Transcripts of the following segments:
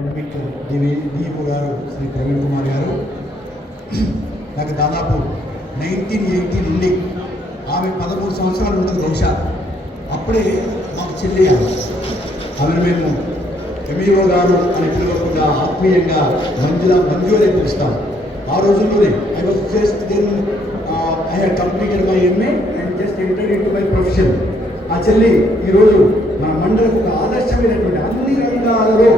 Olympic DEO గారు శ్రీ ప్రవీణ్ కుమార్ గారు. నాకు దాదాపు 1980 నుండి ఆమె 13 సంవత్సరాలు ఉంటుంది బహుశా. అప్పుడే మాకు చెల్లి ఆమెను మేము ఎంఈఓ గారు అని పిలవకుండా ఆత్మీయంగా మంజు అని పిలుస్తాం. ఆ రోజుల్లోనే I was just then I had completed my MA and just entered into my profession. ఆ చెల్లి ఈరోజు మన మండలకు ఒక ఆదర్శమైనటువంటి అన్ని రంగాలలో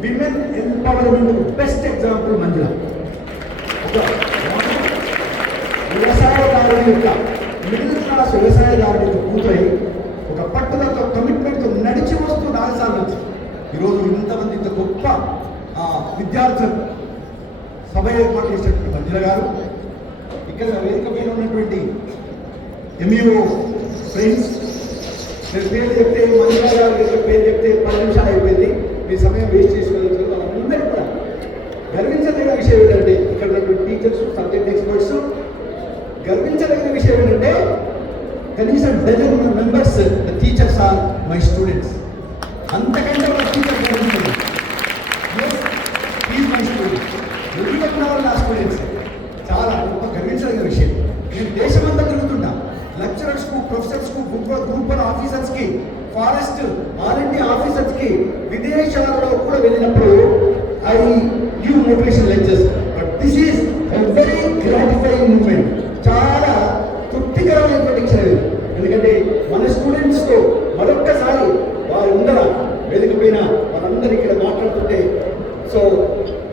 women empowerment best example Manjula. ఒక వ్యవసాయదారుడి యొక్క మిడిల్ క్లాస్ వ్యవసాయదారుడి యొక్క కూతురై ఒక పట్టుదలతో కమిట్మెంట్తో నడిచి వస్తూ 4 సార్లు నుంచి ఈరోజు ఇంతమంది ఇంత గొప్ప విద్యార్థులు సభ ఏర్పాటు చేసినటువంటి మంజుల గారు, ఇక్కడ వేదిక పైన ఉన్నటువంటి ఎంఈఓ ఫ్రెండ్స్, నేను పేరు చెప్తే మంజుల గారు పేరు చెప్తే 10 నిమిషాలు అయిపోయింది. మీ సమయం వేస్ట్ చేసుకోవచ్చు. వాళ్ళందరూ కూడా గర్వించదగిన విషయం ఏంటంటే ఇక్కడ ఉన్నటువంటి టీచర్స్, సబ్జెక్ట్ ఎక్స్పర్ట్స్, గర్వించదగిన విషయం ఏంటంటే కనీసం డజన్ ఉన్న members the teachers are my students. అంతకంటే ఒక టీచర్ గర్వించదు. Is my student. ఎందుకు కూడా నా స్టూడెంట్స్ చాలా గొప్ప గర్వించదగిన విషయం. నేను దేశమంతా తిరుగుతుంటా. లెక్చరర్స్కు, ప్రొఫెసర్స్కు, గ్రూప్ వన్ ఆఫీసర్స్కి, ఫారెస్ట్ ఆర్ఎండి ఆఫీసర్స్కి విదేశాలలో కూడా వెళ్ళినప్పుడు I give motivation lectures. But this is a very gratifying moment. చాలా తృప్తికరమైనటువంటి క్షణం. ఎందుకంటే మన స్టూడెంట్స్తో మరొక్కసారి వారు ఉండరా వేదిక పైన వాళ్ళందరూ ఇక్కడ మాట్లాడుతుంటే, సో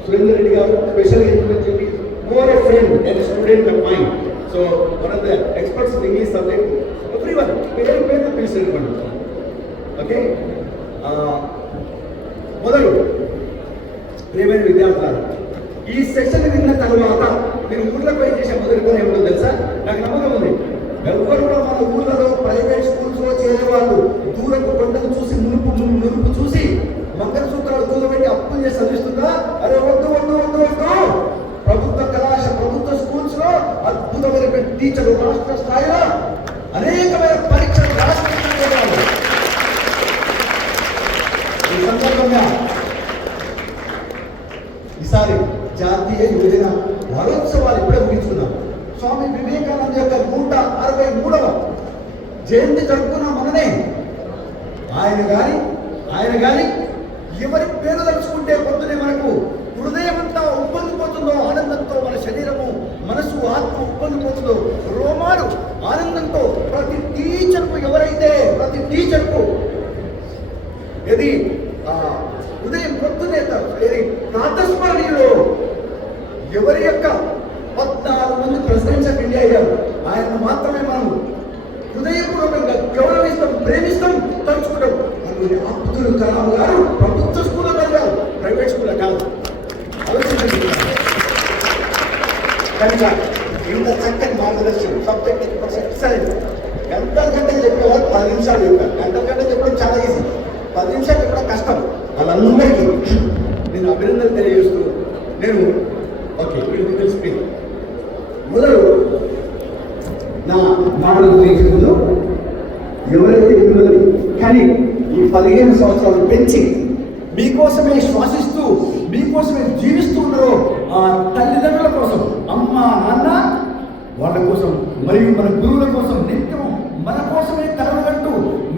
సురేందర్ రెడ్డి గారు స్పెషల్ చెప్పి more a friend and student of mind. So one of the experts in English subject. Everyone పేరు పిలిచినటువంటి ఓకే. మొదలు ప్రియమైన విద్యార్థులు, ఈ సెషన్ విన్న తర్వాత మీరు ఊళ్ళో పోయి చేసే మొదటి పని ఏమిటో తెలుసా? నాకు నమ్మకం ఉంది. ఎవరు కూడా మన ఊళ్ళలో ప్రైవేట్ స్కూల్స్లో చేరే వాళ్ళు దూరపు కొండలు చూసి నురుపు చూసి మంగళ సూత్రాలు కూలబెట్టి అప్పులు చేసి చదివిస్తుందా? అరే వద్దు వద్దు వద్దు వద్దు. ప్రభుత్వ స్కూల్స్ లో అద్భుతమైన టీచర్లు రాష్ట్ర స్థాయిలో అనేకమైన పరీక్షలు రాష్ట్రాలు. ఈ సందర్భంగా ఈసారి జాతీయ యువజన వారోత్సవాలు ఇప్పుడే ముగించుకున్నాం. స్వామి వివేకానంద యొక్క 163వ జయంతి జరుపుకున్న మననే ఆయన గాని ఎవరి పేరు తలుచుకుంటే పొద్దునే మనకు హృదయం అంతా ఉప్పొంగిపోతుందో ఆనందంతో, మన శరీరము, మనసు, ఆత్మ ఉప్పొంగిపోతుందో, రోమాలు ఆనందంతో ప్రతి టీచర్కు ఇది ఉదయం పొద్దునే ప్రాతస్మరణీయులో ఎవరి యొక్క 14 మంది ప్రెసిడెంట్స్ ఆఫ్ ఇండియా అయ్యారు. ఆయనను మాత్రమే మనం హృదయపూర్వకంగా గౌరవిస్తాం, ప్రేమిస్తాం, తలుచుకుంటాం. అందుకని అబ్దుల్ కలాం గారు ప్రభుత్వ స్కూల్లో చదివారు, ప్రైవేట్ స్కూల్లో కాదు. ఆలోచించండి. కనుక ఇంత చక్కని మార్గదర్శనం సబ్జెక్ట్ ఎక్సలెంట్. గంటలు చెప్పేవారు 10 నిమిషాలు చెప్పారు. గంటలు చెప్పడం చాలా ఈజీ, 10 నిమిషాలు చెప్పడం కష్టం. వాళ్ళందరికీ నేను అభినందనలు తెలియజేస్తూ నేను స్పీక్ మొదలు నా మాటలు గురించి ముందు ఎవరైతే మిమ్మల్ని కానీ ఈ 15 సంవత్సరాలు పెంచి మీకోసమే శ్వాసిస్తూ మీకోసమే జీవిస్తూ ఉన్నారో ఆ తల్లిదండ్రుల కోసం, అమ్మ నాన్న వాళ్ళ కోసం, మరియు మన గురువుల కోసం నిత్యం మన కోసమే కలవగంటూ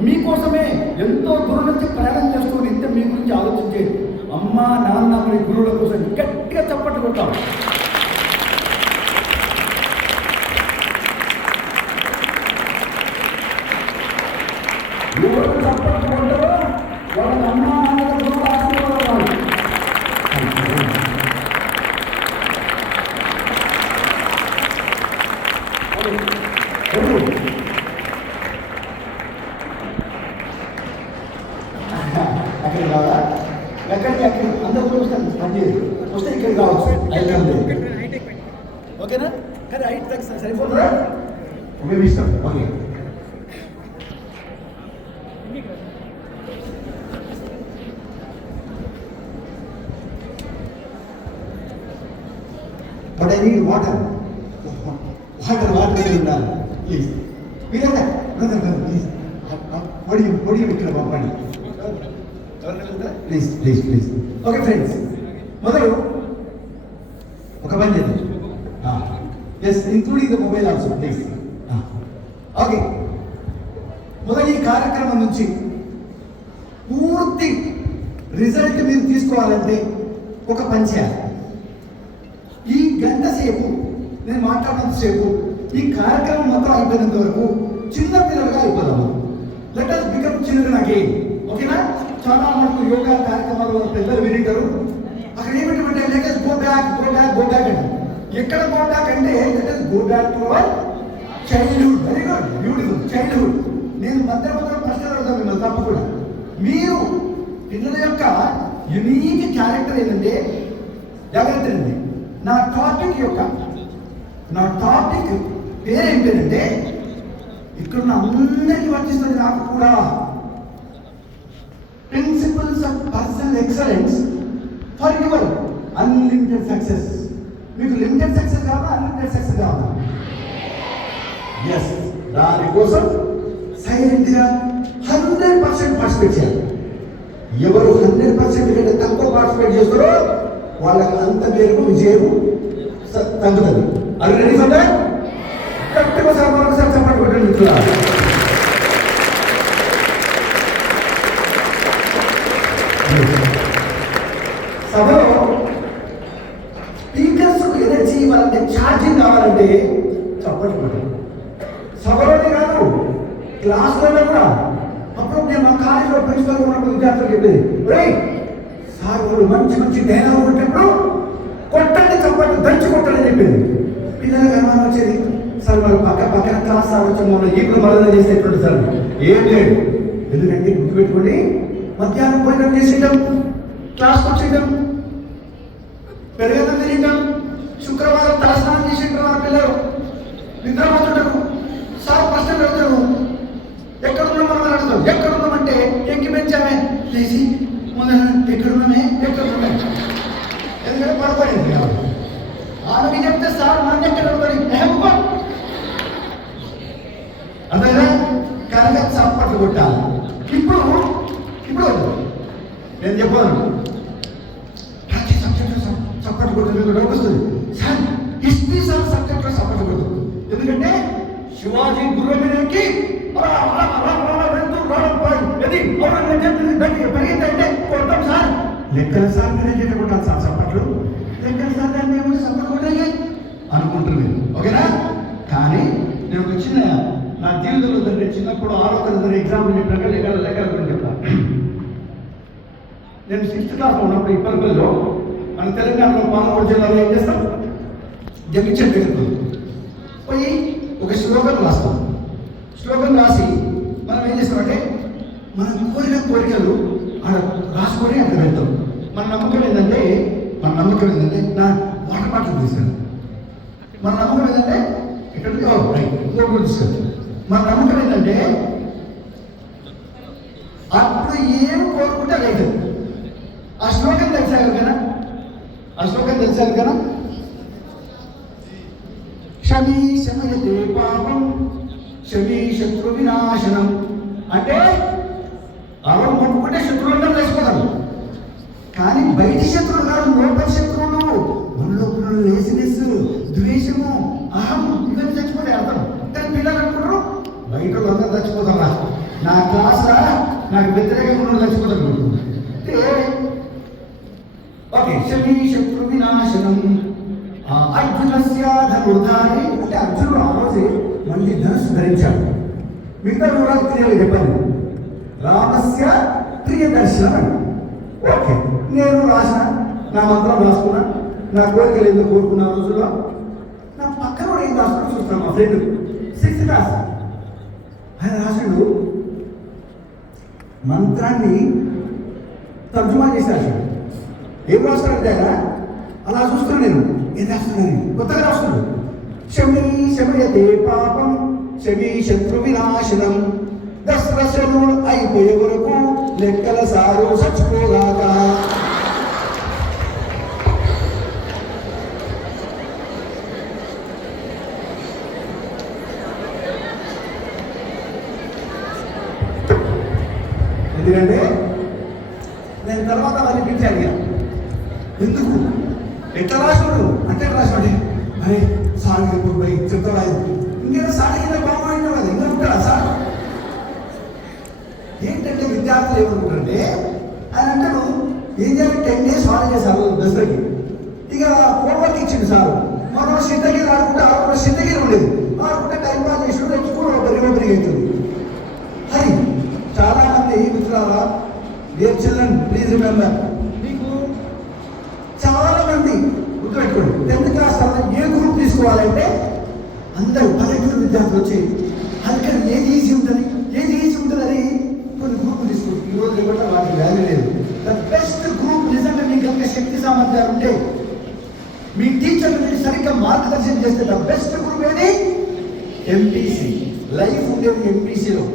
మీకోసమే ఎంతో దూరం నుంచి ప్రయాణం చేస్తూ నిత్యం మీ గురించి ఆలోచించే అమ్మ నాన్న మరియు గురువుల కోసం గట్టిగా చప్పట్లు కొట్టాం. ఎవరు చప్పట్లు కొట్టారో వాళ్ళ అమ్మ నాన్నల ఆశీర్వాదాలు. అక్కడికి రావాలా? ఎక్కడికి అందరూ వస్తాను పనిచేసి వస్తే ఇక్కడికి రావచ్చు. ఓకేనా? కానీ హైట్ తగ్గ సరిపోతుందా? మేము ఇస్తాం. Okay. But I need water. Water in that, please. Brother, please. What do you ఇక్కడ పంపండి. Please please please. Okay friends, మొదలు ఒక పని చేద్దాం. Yes, including the mobile also please. Okay, మొదలు ఈ కార్యక్రమం నుంచి పూర్తి రిజల్ట్ మీరు తీసుకోవాలంటే ఒక పని చేయాలి. ఈ గంట సేపు నేను మాట్లాడినంత సేపు ఈ కార్యక్రమం మొత్తం అయిపోయినంత వరకు చిన్న పిల్లలుగా అయిపోదాము. Let us become children again. ఓకేనా? చాలా మనకు యోగా కార్యక్రమాలు పిల్లలు వినింటారు. అక్కడ ఏమిటంటే లెట్ us go back అంటే ఎక్కడ గో బ్యాక్ అంటే let us go back to our childhood. Very good, beautiful. Childhood. నేను మధ్య ప్రశ్నలు అడుగుతాను మిమ్మల్ని తప్పకుండా. మీరు పిల్లల యొక్క యునీక్ క్యారెక్టర్ ఏంటంటే జాగ్రత్త అండి. నా టాపిక్ పేరు ఏం పేరంటే ఇక్కడ అందరికీ వర్తిస్తుంది, నాకు కూడా. Principles of personal excellence for your unlimited success. మీకు లిమిటెడ్ సక్సెస్ కావాలా, అన్లిమిటెడ్ సక్సెస్ కావాలా? ఎస్, దానికోసం సైలెంట్గా 100% పార్టిసిపేట్ చేయాలి. ఎవరు 100% కంటే తక్కువ పార్టిసిపేట్ చేస్తారో వాళ్ళకి అంత మేరకు విజయం తగ్గుతుంది. అది రెడీ ఫర్ దట్? గట్టిగా మరొకసారి చెప్పండి కొట్టండి మిత్రులారా. సభలో స్పీకర్స్ ఎనర్జీ ఇవ్వాలంటే, ఛార్జింగ్ కావాలంటే చప్పట్లు కొట్టాలి. సభలోనే కాదు, క్లాసులలో కూడా. అప్పుడు నేను మా కాలేజీలో ప్రిన్సిపల్ ఉన్నప్పుడు విద్యార్థులు చెప్పేది, సార్ వాళ్ళు మంచి డైలాగ్ కొట్టినప్పుడు కొట్టండి, చప్పట్లు దంచి కొట్టండి చెప్పేది. పిల్లలు అనుమానం వచ్చేది, సార్ వాళ్ళు పక్కన క్లాస్ సార్ వచ్చాము ఇప్పుడు మరణ చేసేటువంటి సార్ ఏం లేదు. ఎందుకంటే గుర్తుపెట్టుకోండి, మధ్యాహ్నం భోజనం చేసేయడం, క్లాస్కి వచ్చేయడం, పెరగడం తిరిగడం, శుక్రవారం తలస్నానం చేసేటప్పుడు పిల్లలు నిద్రపోతుంటారు. సార్ ప్రశ్న పెడతారు, ఎక్కడున్నాం మనం అడుగుతాం. ఎక్కడున్నామంటే ఎంకి పెంచామే లేచి ఎక్కడున్నామే ఎందుకంటే పడిపోయింది. ఆమెకి చెప్తే సార్ మన ఎక్కడ అంతేనా? కనుక చప్పట్లు కొట్టాలి. ఇప్పుడు నేను చెప్పాను, ప్రతి సబ్జెక్ట్లో చప్పట్లు కొట్టు డౌట్ వస్తుంది. సార్ హిస్టరీ సార్ సబ్జెక్ట్లో చప్పట్లు కొట్టు. ఎందుకంటే శివాజీ గురువుకి పరిగెత్తంటే కొడతాం సార్. లెక్కల సార్ మీరే కొట్టాలి సార్ చప్పట్లు. లెక్కల సార్ దాన్ని ఏమో చప్పట్లు కొట్టాలి అనుకుంటున్నాను. ఓకేనా? కానీ నేను ఒక చిన్న నా జీవితంలో జరిగే చిన్నప్పుడు ఆలోచన ఎగ్జాంపుల్ చెప్పినాక లెక్కల గురించి చెప్తాను. నేను 6th క్లాస్లో ఉన్నప్పుడు ఇప్పటిలో మన తెలంగాణలో పాలమూరు జిల్లాలో ఏం చేస్తాం, జగిత్యాల దగ్గరకు పోయి ఒక శ్లోకం రాస్తాం. శ్లోకం రాసి మనం ఏం చేస్తామంటే మన కోరికలు ఆడ రాసుకొని అక్కడ వెళ్తాం. మన నమ్మకం ఏంటంటే నా వాటర్ బాటిల్ తీసుకెళ్ళి, మన నమ్మకం ఏంటంటే ఇక్కడ తీసుకెళ్తాం. మన నమ్మకం ఏంటంటే అప్పుడు ఏం కోరుకుంటే లేదు. ఆ శ్లోకం తెలిసారు కదా, శమీ శమయతే పాపం శమీ శత్రు వినాశనం అంటే అలా మొక్కుకుంటే శత్రువులందరూ లేచిపోతారు. కానీ బయటి శత్రువులు కాదు, లోపల శత్రువులు, మనలో లేసినెస్, ద్వేషము, అహం ఇవన్నీ చచ్చిపోతే అర్థం. కానీ పిల్లలు అనుకుంటారు బయట అందరూ చచ్చిపోతారా, నా క్లాస్లా నాకు వ్యతిరేకంగా చచ్చిపోతారు. ఓకే, శమీ శత్రు వినాశనం. అర్జునస్య ధనుర్ధారి అంటే అర్జునుడు ఆ రోజు మళ్ళీ ధనుసు ధరించాడు. మిగతా వివరాలు క్లియర్గా చెప్పాను. రామస్య ప్రియ దర్శనం. ఓకే, నేను రాసిన నా మంత్రం రాసుకున్నా, నా కోరికలు ఎందుకు కోరుకున్న రోజుల్లో నా పక్కన ఏం రాసుకుని చూస్తాను. మా ఫ్రెండ్ 6th క్లాస్ ఆయన రాసాడు, మంత్రాన్ని తర్జుమా చేశాడు. ఏం రాస్తాడంటే అలా చూస్తున్నాను నేను, ఏం రాస్తున్నాను కొత్తగా రాస్తున్నాడు. శమీ శమయతే పాపం శమీ శత్రు వినాశనం. దశరథుడు అయిపోయే వరకు లెక్కల సారు చచ్చిపోగాక. ఎందుకంటే మళ్ళీ పిలిచి అడిగాను, ఎందుకు ఎట్లా రాసినాడు అంటే రాసినాడు, అరే సార్ పోయి చెప్తా ఇంకేదో సార్ కింద బాగుంటాడు కదా, ఇంకా ఉంటాడా సార్? ఏంటంటే విద్యార్థులు ఏమనుకుంటారంటే ఆయన అంటాడు ఏం చేయాలి, 10 days హాలిడే సార్ దసరాకి, ఇక హోంవర్క్ ఇచ్చింది సార్, మనం సింతగిరి ఆడుకుంటే ఆడుకుంటే సింతగిరి ఉండేది, ఆడుకుంటే టైం పాస్ చేసినప్పుడు స్కూల్ బరిగా అవుతుంది. అది చాలా మంది మిత్రులారా, డియర్ చిల్డ్రన్ ప్లీజ్ రిమెంబర్, మీకు చాలా మంది గుర్తుపెట్టుకోండి, 10th class తర్వాత ఏ గ్రూప్ తీసుకోవాలంటే అందరూ పల్లెటూరు విద్యార్థులు వచ్చి అందుకని ఏది ఈజీ ఉంటుందని కొన్ని గ్రూపులు తీసుకుంటారు. ఈరోజు ఇవ్వటం వాటికి వాల్యూ లేదు. ద బెస్ట్ గ్రూప్ నిజంగా మీకు కనుక శక్తి సామర్థ్యాలు ఉంటే, మీ టీచర్లు మీరు సరిగ్గా మార్గదర్శనం చేస్తే ద బెస్ట్ గ్రూప్ ఏది? ఎంపీసీ. లైఫ్ ఉండేది ఎంపీసీలో.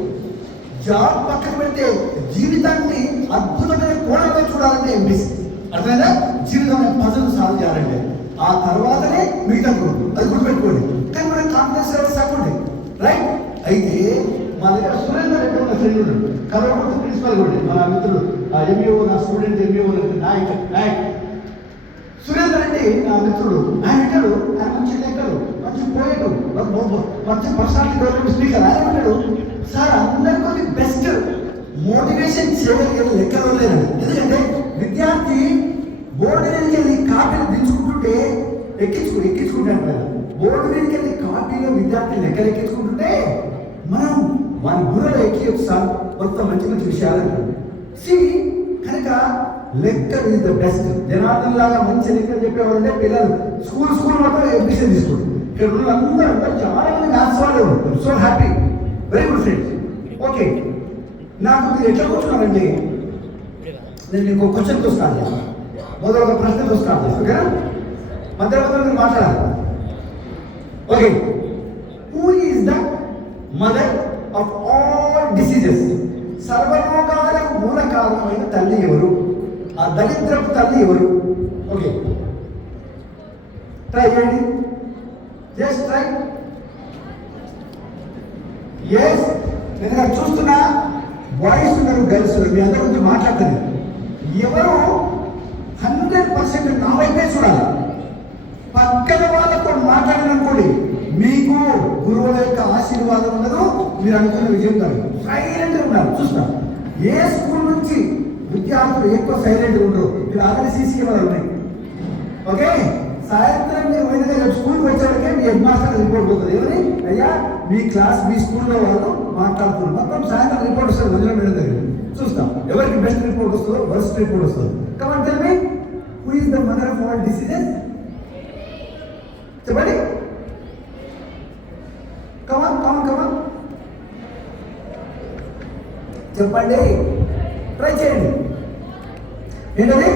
జాబ్ పక్కన పెడితే జీవితాన్ని అద్భుతమైన కోణంలో చూడాలంటే ఎంపీసీ. అర్థమైనా? జీవితం పజలు సాల్వ్ చేయాలంటే ఆ తర్వాతనే మిగతా గ్రూప్, అది గుర్తుపెట్టుకోండి. కానీ మనం కాన్ఫిడెన్స్ లెవెల్స్ తక్కువ, రైట్? అయితే మా దగ్గర సురేందర్ రెడ్డి ఉన్న ఫ్రెండ్ ఉన్నాడు, కలవకుండా ప్రిన్సిపల్ కూడా మన మిత్రుడు, ఎంఈఓ, నా స్టూడెంట్ ఎంఈఓ నాయక్ సురేందర్ రెడ్డి నా మిత్రుడు. ఆయన అంటాడు, ఆయన మంచి లెక్కలు, మంచి పోయేటు, మంచి పర్సనాలిటీ డెవలప్మెంట్ స్పీకర్. ఆయన అంటాడు, సార్ అందరికీ బెస్ట్ మోటివేషన్ చేయగలిగే లెక్కలు లేదండి. ఎందుకంటే విద్యార్థి బోర్డు మీదకి వెళ్ళి కాపీలు దించుకుంటుంటే ఎక్కించుకుంటాను కదా, బోర్డు మీదకి వెళ్ళి కాపీలో విద్యార్థి లెక్కలు ఎక్కించుకుంటుంటే మనం మన బుర్రలో ఎక్కి సార్ మొత్తం మంచి మంచి విషయాలు కనుక లెక్కలు ఇస్ ద బెస్ట్. జనార్దన్ లాగా మంచి లెక్కలు చెప్పేవాళ్ళంటే పిల్లలు స్కూల్ మొత్తం అడ్మిషన్ తీసుకోండి. ఇక్కడ అందరూ చాలా మంది మ్యాథ్స్ వాళ్ళు, so happy, very good friends. Okay, నాకు మీరు ఎట్లా కూర్చున్నారండి, నేను మీకు ఒక క్వశ్చన్తో స్టార్ట్ చేస్తాను, మొదలు ఒక ప్రశ్నతో స్టార్ట్ చేస్తాను, ఓకేనా? మధ్య మీరు మాట్లాడాలి. Okay, who is the mother of all diseases? సర్వరోగాలకు మూల కారణమైన తల్లి ఎవరు? ఆ దరిద్రపు తల్లి ఎవరు? ఓకే, ట్రై చేయండి, జస్ట్ ట్రై. ఎస్, నేను చూస్తున్నా బాయ్స్ ఉన్నారు, గర్ల్స్ ఉన్నారు, మీ అందరి గురించి మాట్లాడుతుంది. ఎవరు 100% నా వైపే చూడాలి. పక్కన వాళ్ళతో మాట్లాడిననుకోండి, మీకు గురువుల యొక్క ఆశీర్వాదం ఉండదు, మీరు అనుకున్న విజయం కాదు. సైలెంట్గా ఉన్నారు, చూస్తాం. ఏ స్కూల్ నుంచి విద్యార్థులు ఎక్కువ సైలెంట్గా ఉండరు? మీరు ఆల్రెడీ సీసీ కెమెరాలు ఉన్నాయి, ఓకే? సాయంత్రం మీరు వైద్యుగా స్కూల్కి వచ్చేవాడికే మీ హెడ్ మాస్టర్ రిపోర్ట్ పోతుంది. ఏమని, అయ్యా మీ క్లాస్ మీ స్కూల్లో వాళ్ళు మాట్లాడుతున్నారు, మొత్తం సాయంత్రం రిపోర్ట్ వస్తుంది మధ్యలో మేడం దగ్గర. చూస్తాం ఎవరికి బెస్ట్ రిపోర్ట్ వస్తుందో, వర్స్ట్ రిపోర్ట్ వస్తుందో. Come on tell me, who is the mother of all diseases? చెప్పండి, కమాన్ చెప్పండి, ట్రై చేయండి. ఏంటది?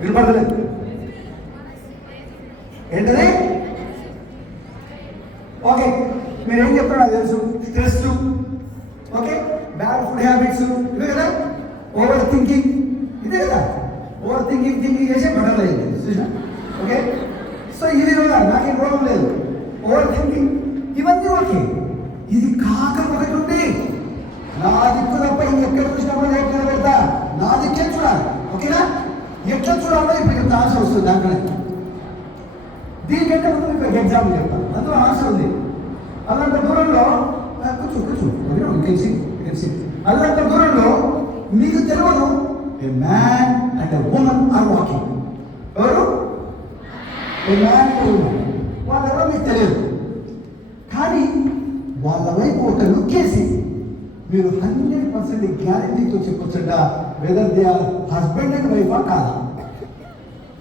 వినపడలేదు. ఏంటది? ఓకే, మీరేం చెప్తారో నాకు తెలుసు. Stress, okay, bad food habits, ఇవే కదా. ఓవర్ థింకింగ్, ఇదే కదా. ఓవర్ థింకింగ్ చేసే బెటర్ అయ్యింది. ఓకే, సో ఇది నాకేం ప్రాబ్లం లేదు. ఓవర్ థింకింగ్ ఇవన్నీ ఓకే. ఇది కాక ఒకటి ఉంది, నా దిక్కు తప్ప ఇంకెక్కడ చూసినప్పుడు ఎక్కడ పెడతా, నా దిక్కే చూడాలి, ఓకేనా? ఎట్లా చూడాలో ఇప్పుడు చెప్తా, ఆన్సర్ వస్తుంది దాంట్లో. దీనికంటే ముందు మీకు ఎగ్జాంపుల్ చెప్తాను, అందులో ఆన్సర్ ఉంది. అలాంటి దూరంలో కూర్చో అలాంటి దూరంలో మీకు తెలియదు, a man and a woman are walking. ఎవరు? A man and woman. వాళ్ళెవరో మీకు తెలియదు, కానీ వాళ్ళ వైపు ఒక లుక్ వేసి మీరు 100% గ్యారంటీతో చెప్పొచ్చుట, whether they are husband and వైఫా కాదా,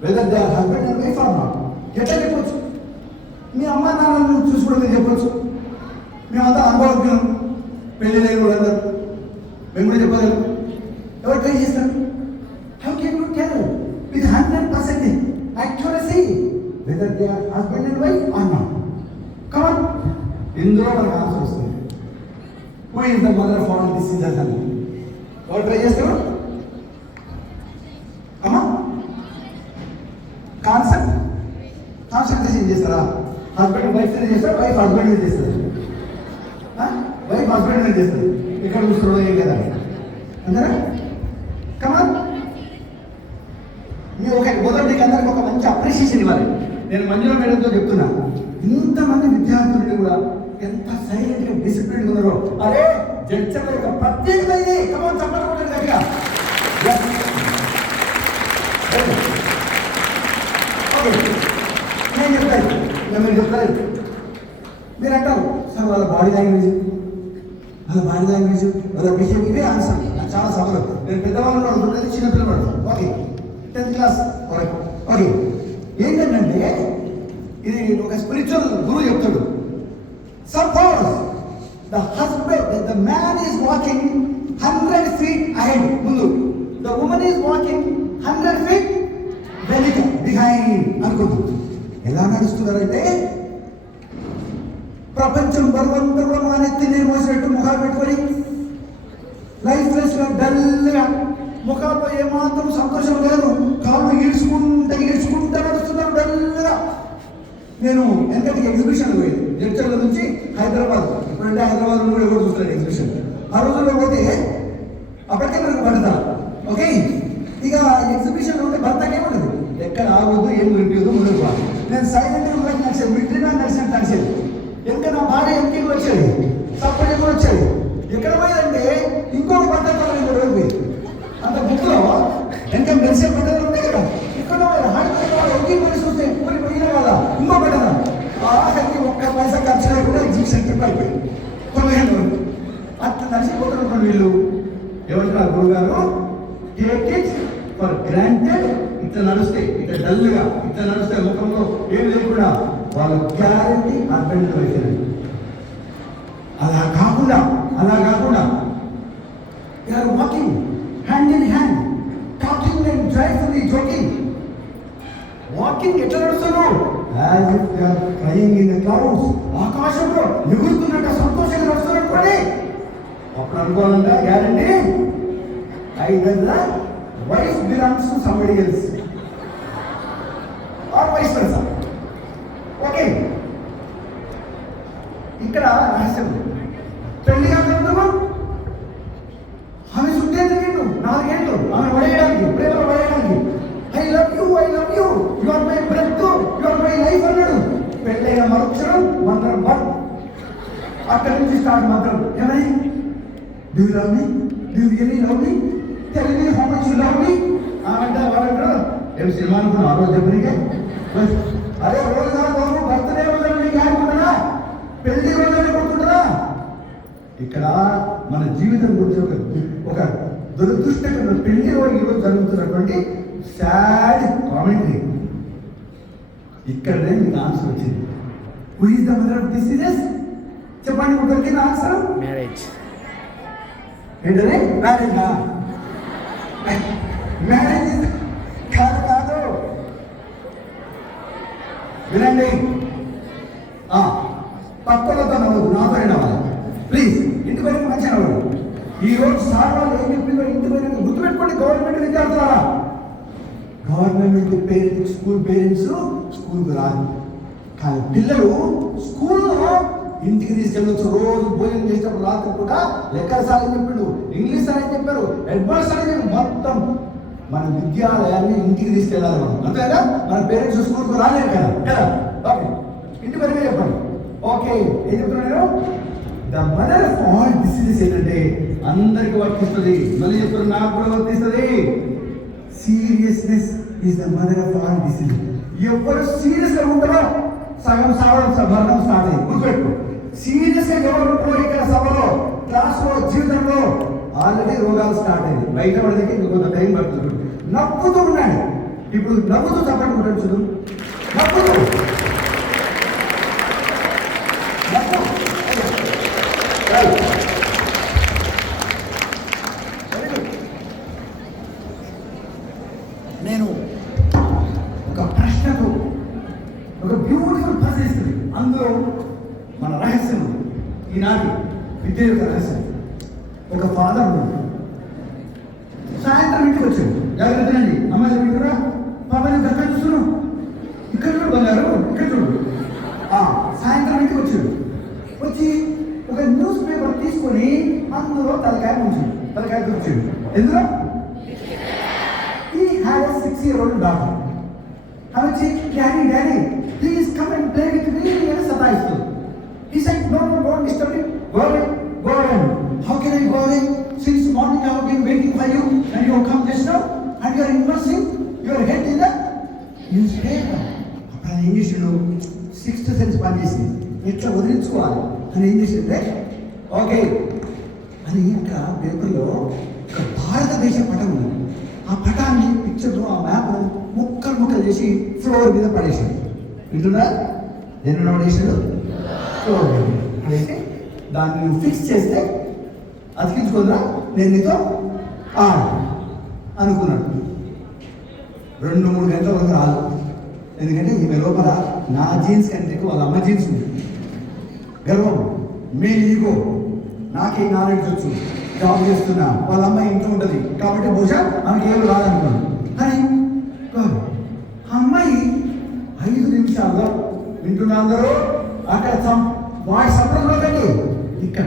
whether they are husband and wife or not. ఎట్లా చెప్పొచ్చు? మీ అమ్మా నాన్నలను చూసి కూడా మీరు చెప్పొచ్చు. మేమంతా అనుభవం, పెళ్లి లేని వాళ్ళందరూ మేము కూడా చెప్పగలం. ఎవరు ట్రై చేస్తారు? How can you tell with 100% accuracy whether they are husband and wife or not? Come on, ఇందులో మనకు ఆన్సర్ వస్తుంది. Who is the mother of all diseases అని ఎవరు ట్రై చేస్తారు? అమ్మా, కాన్సెప్ట్ చేస్తారా? హస్బెండ్ వైఫ్ చేస్తారు, వైఫ్ హస్బెండ్ చేస్తారు, వైఫ్ హస్బెండ్ చేస్తారు. ఇక్కడ చూసుకోవడం ఏం కదా. అందరా కమాన్. మీరు మొదటి మీకు అందరికి ఒక మంచి అప్రిషియేషన్ ఇవ్వాలి. నేను మంజుల మేడంతో చెప్తున్నా, ఇంతమంది విద్యార్థులు కూడా ఎంత సైలెంట్గా డిసిప్లిన్ ఉన్నారో. అరే జడ్చర్ యొక్క ప్రత్యేకత ఇది. కమాన్ చెప్పడం గట్టిగా. ఓకే నేను చెప్తాను, మీరు చెప్తారు. మీరు అంటారు సార్ వాళ్ళ బాడీ లాంగ్వేజ్, వాళ్ళ విషయం ఇవే ఆన్సర్. నాకు చాలా సవాలు. నేను పెద్దవాళ్ళు అడుగుతుంది, చిన్నపిల్లలు. ఓకే 10th క్లాస్ వరకు. ఓకే ఏంటంటే ఇది ఒక స్పిరిచువల్ గురువు చెప్తాడు. Suppose the man is walking 100 feet ahead ముందు, the women is walking 100 feet వెనక బిహైండ్ అనుకుంటు. ఎలా నడుస్తున్నారంటే ప్రపంచం బరువంతా మానెత్తి నేను మోసినట్టు ముఖాలు పెట్టుకొని లైఫ్ లెస్ గా డల్గా, ముఖాల్లో ఏమాత్రం సంతోషం లేదు, కాళ్ళు ఈడ్చుకుంటా నడుస్తున్నారు డల్గా. నేను ఎందుకంటే ఎగ్జిబిషన్ పోయింది జడ్చర్ల నుంచి హైదరాబాద్. ఇప్పుడంటే హైదరాబాద్ కూడా ఎవరు చూస్తారు ఎగ్జిబిషన్. ఆ రోజుల్లో పోతే అప్పటికే నాకు భర్త. ఓకే ఇక ఎగ్జిబిషన్ ఉంటే భర్తకే ఉండదు, ఎక్కడ ఆగొద్దు, ఏం వినిపించదు, ముందుకు పోవాలి. నేను సైలెంట్గా నడిచాను, మిలిటరీ మ్యాన్ నడిచినట్టు నడిచేది. ఇంకా నా భార్య ఎంపీకి వచ్చేది, సపరేట్ వచ్చేది. ఎక్కడ పోయేదంటే ఇంకొక పద్ధతిలో పోయి అంత బుక్లో ఇంకా మెరిసే పద్ధతులు ఉంటాయి కదా, ఇక్కడ ఒకే మనిషి వస్తే పోయిన కదా ఇంకో పద్ధత. ఆఖరికి ఒక్క పైసా ఖర్చు లేకుండా ఎగ్జిబిషన్ ట్రిప్ అయిపోయింది. 9 వరకు అట్లా నడిచిపోతున్నప్పుడు వీళ్ళు ఏమంటారు గురుగారు, టేక్ ఇట్ ఫర్ గ్రాంటెడ్. ఇట్లా నడుస్తే, ఇట్లా డల్గా ఇట్లా నడుస్తే ముఖంలో ఏం లేకుండా వాళ్ళ గ్యారంటీ హస్బెండ్ అయిపోయింది. అలా కాకుండా they are walking hand in hand, talking and joyfully joking. Walking ఎట్లా నడుస్తున్నారు? as if they are flying in the clouds. ఆకాశంలో ఎగురుతున్నట్టు సంతోషంగా నడుస్తున్నారు అనుకోండి. అప్పుడు అనుకోవాలంటే guarantee either the wife belongs to somebody else or vice versa. Okay ఇక్కడ రహస్యం. పెళ్లి కాకుండా ఆమె చుట్టే తిరిగిండు 4 ఏళ్ళు ఆమె పడేయడానికి, ప్రేమలో పడేయడానికి. I love you you are my breath, you are my life అన్నాడు. పెళ్ళైన మరుక్షణం మంత్రం బంద్. అక్కడి నుంచి స్టార్ట్ మంత్రం. ఏమని? Do you love me, do you really love me, tell me how much you love మీ. ఆమె వాళ్ళంటారు ఏం సినిమా అనుకున్నావు ఆ రోజు చెప్పనికే. అరే రోజు కాదు, బర్త్డే రోజు నీకు ఆడుకుంటున్నా, పెళ్లి రోజు కొడుతుంటారా. ఇక్కడ మన జీవితం గురించి ఒక దురదృష్టకరమైన పెళ్లి రోజు ఈరోజు జరుగుతున్నటువంటి సాడ్ కామెంటరీ. ఇక్కడనే మీకు ఆన్సర్ వచ్చింది. Who is the mother of this serious? చెప్పండి దొరికిన ఆన్సర్ మ్యారేజ్. ఏంటది? మ్యారేజ్ కాదు. వినండి, పక్కలతో నవ్వదు, నాతో నవ్వాలి ప్లీజ్. ఇంటి పైన మంచిగా నవ్వదు. ఈ రోజు సార్ వాళ్ళు ఏం చెప్పిందో ఇంటి పైన గుర్తుపెట్టుకోండి. గవర్నమెంట్ విద్యార్థులారా, గవర్నమెంట్ పేరెంట్స్, స్కూల్ పేరెంట్స్ స్కూల్కి రాదు, కానీ పిల్లలు స్కూల్లో ఇంటికి తీసుకెళ్ళొచ్చు. రోజు భోజనం చేసేటప్పుడు రాత్రి కూడా లెక్కల సార్ అని చెప్పిండు, ఇంగ్లీష్ సార్ అని చెప్పారు, అడ్వాన్స్ సార్ అని చెప్పి మొత్తం మన విద్యాలయాన్ని ఇంటికి తీసుకెళ్ళాలి మనం. అంతే కదా? మన పేరెంట్స్ స్కూల్కి రాలేరు కదా. ఓకే ఇంటి పైన చెప్పండి. ఓకే ఏం చెప్తున్నాను? The mother of all diseases ఏంటంటే అందరికి వర్తిస్తుంది. మళ్ళీ చెప్తున్నారు, నాకు కూడా వర్తిస్తుంది. Seriousness is the mother of all diseases. ఎవరు సీరియస్గా ఉంటారో సగం సావడం మరణం స్టార్ట్ అయ్యింది. గుర్తుపెట్టుకో, సీరియస్గా ఎవరు ఉంటారో ఇక్కడ సభలో, క్లాస్లో, జీవితంలో ఆల్రెడీ రోగాలు స్టార్ట్ అయింది. బయట పడేది ఇంకా కొంత టైం పడుతుంది. నవ్వుతూ ఉన్నాడు. ఇప్పుడు నవ్వుతూ చెప్పండి చూడు, నవ్వుతూ నేను ఒక ప్రశ్నకు ఒక బ్యూటిఫుల్ పరిస్థితి, అందులో మన రహస్యం, ఈనాటి విద్య యొక్క రహస్యం. ఒక ఫాదర్ సాయంత్రం ఇంటికి వచ్చాడు. జాగ్రత్తనండి అమ్మాయి వింటున్నా, పాపని దగ్గర చూస్తున్నాం, ఇక్కడ చూడు బంగారు, ఇక్కడ చూడు. సాయంత్రం ఇంటికి వచ్చాడు. వచ్చి ఒక న్యూస్ పేపర్ తీసుకొని అందులో తలకాయ ఉంచాడు. తలకాయ పరిగెత్తుకొచ్చింది. ఎందులో? He had a 6-year-old daughter. ఆమె వచ్చి, daddy please come and play with me అని సతాయిస్తుంది. He said, no, don't disturb me. Go away. How can I go away? Since morning I have been waiting for you and you have come just now and you are immersing your head in the newspaper. అప్పుడు ఆయన ఏం చేసిండు? 6th sense పనిచేసింది. ఎట్లా వదిలించుకోవాలి అని ఏం చేసిండే, ఓకే అని ఇంకా పేపర్లో ఒక భారతదేశ పటం ఉంది. ఆ పటాన్ని పిక్చర్లో ఆ మ్యాప్ ముక్కలు చేసి ఫ్లోర్ మీద పడేసాడు. వింటున్నా? నేను పడేసాడు ఫ్లోర్ మీద పడేసి దాన్ని నువ్వు ఫిక్స్ చేస్తే అతికించుకుందా నేను నీతో అనుకున్నాడు. 2-3 గంటల వరకు రాదు. ఎందుకంటే ఈమె లోపల నా జీన్స్ కంటే వాళ్ళ అమ్మ జీన్స్ ఉంది. గర్వం, మీ ఈగో, నాకే నాలెడ్జ్ వచ్చు, జాబ్ చేస్తున్నా, వాళ్ళ అమ్మాయి ఇంట్లో ఉంటుంది కాబట్టి బహుశా ఆమెకి ఏమి రాదనుకున్నాను. కానీ అమ్మాయి 5 నిమిషాల్లో, వింటున్నా అందరూ, అక్కడ వాడి సపరేట్ లోకండి ఇక్కడ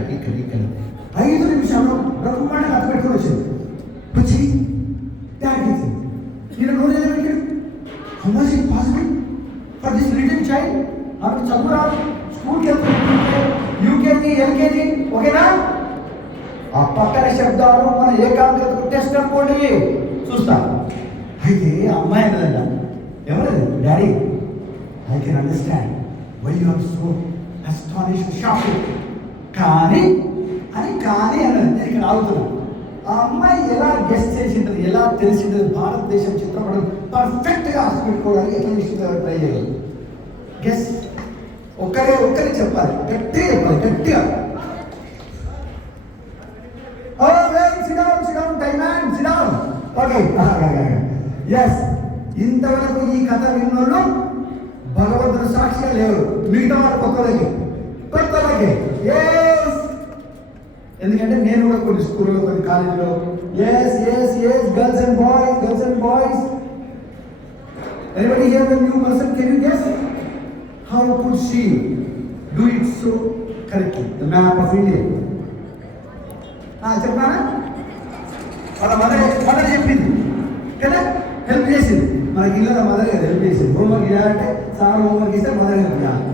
5 నిమిషాల్లో బ్రహ్మాండంగా అక్కడ పెట్టుకుని వచ్చింది. వచ్చి త్యాగించింది. నేను రోజు పెట్టాడు. How much it possible for this little child? అప్పుడు చదువు రాదు, స్కూల్కి వెళ్తుంటే యూకేజీ ఎల్కేజీ, ఓకేనా? ఆ పక్కన శబ్దాలు మన ఏకాగ్రతకు టెస్ట్ అనుకోండి, చూస్తాను. అయితే అమ్మాయి అన్నదంట, ఎవరది? Daddy, I can understand why you are so astonished, shocking. కానీ అన్నది నేను ఇక్కడ ఆగుతున్నాను. ఆ అమ్మాయి ఎలా గెస్ట్ చేసింటది, ఎలా తెలిసింటది, భారతదేశం చిత్రపటం పర్ఫెక్ట్గా పెట్టుకోవడానికి ఎట్లా చేసిందో ట్రై చేయాలి. గెస్ ఒక్కరే చెప్పాలి, గట్టిగా. ఇంతవరకు ఈ కథ విన్నోళ్ళు భగవంతుడు సాక్షిగా లేరు. మిగతా వారు కొత్తలకి. ఎందుకంటే నేను కూడా కొన్ని స్కూల్లో, కొన్ని కాలేజీలో girls and boys. Anybody here the new person? Can you guess? How could she do it so correctly? The map of India. చెప్పానా? వాళ్ళ మదర్ చెప్పింది కదా, హెల్ప్ చేసింది. మనకి ఇళ్ళ మదర్ కదా హెల్ప్ చేసింది. హోంవర్క్ చేయాలంటే సార్ హోంవర్క్ ఇస్తే మదర్ హెల్ప్ చేయాలి,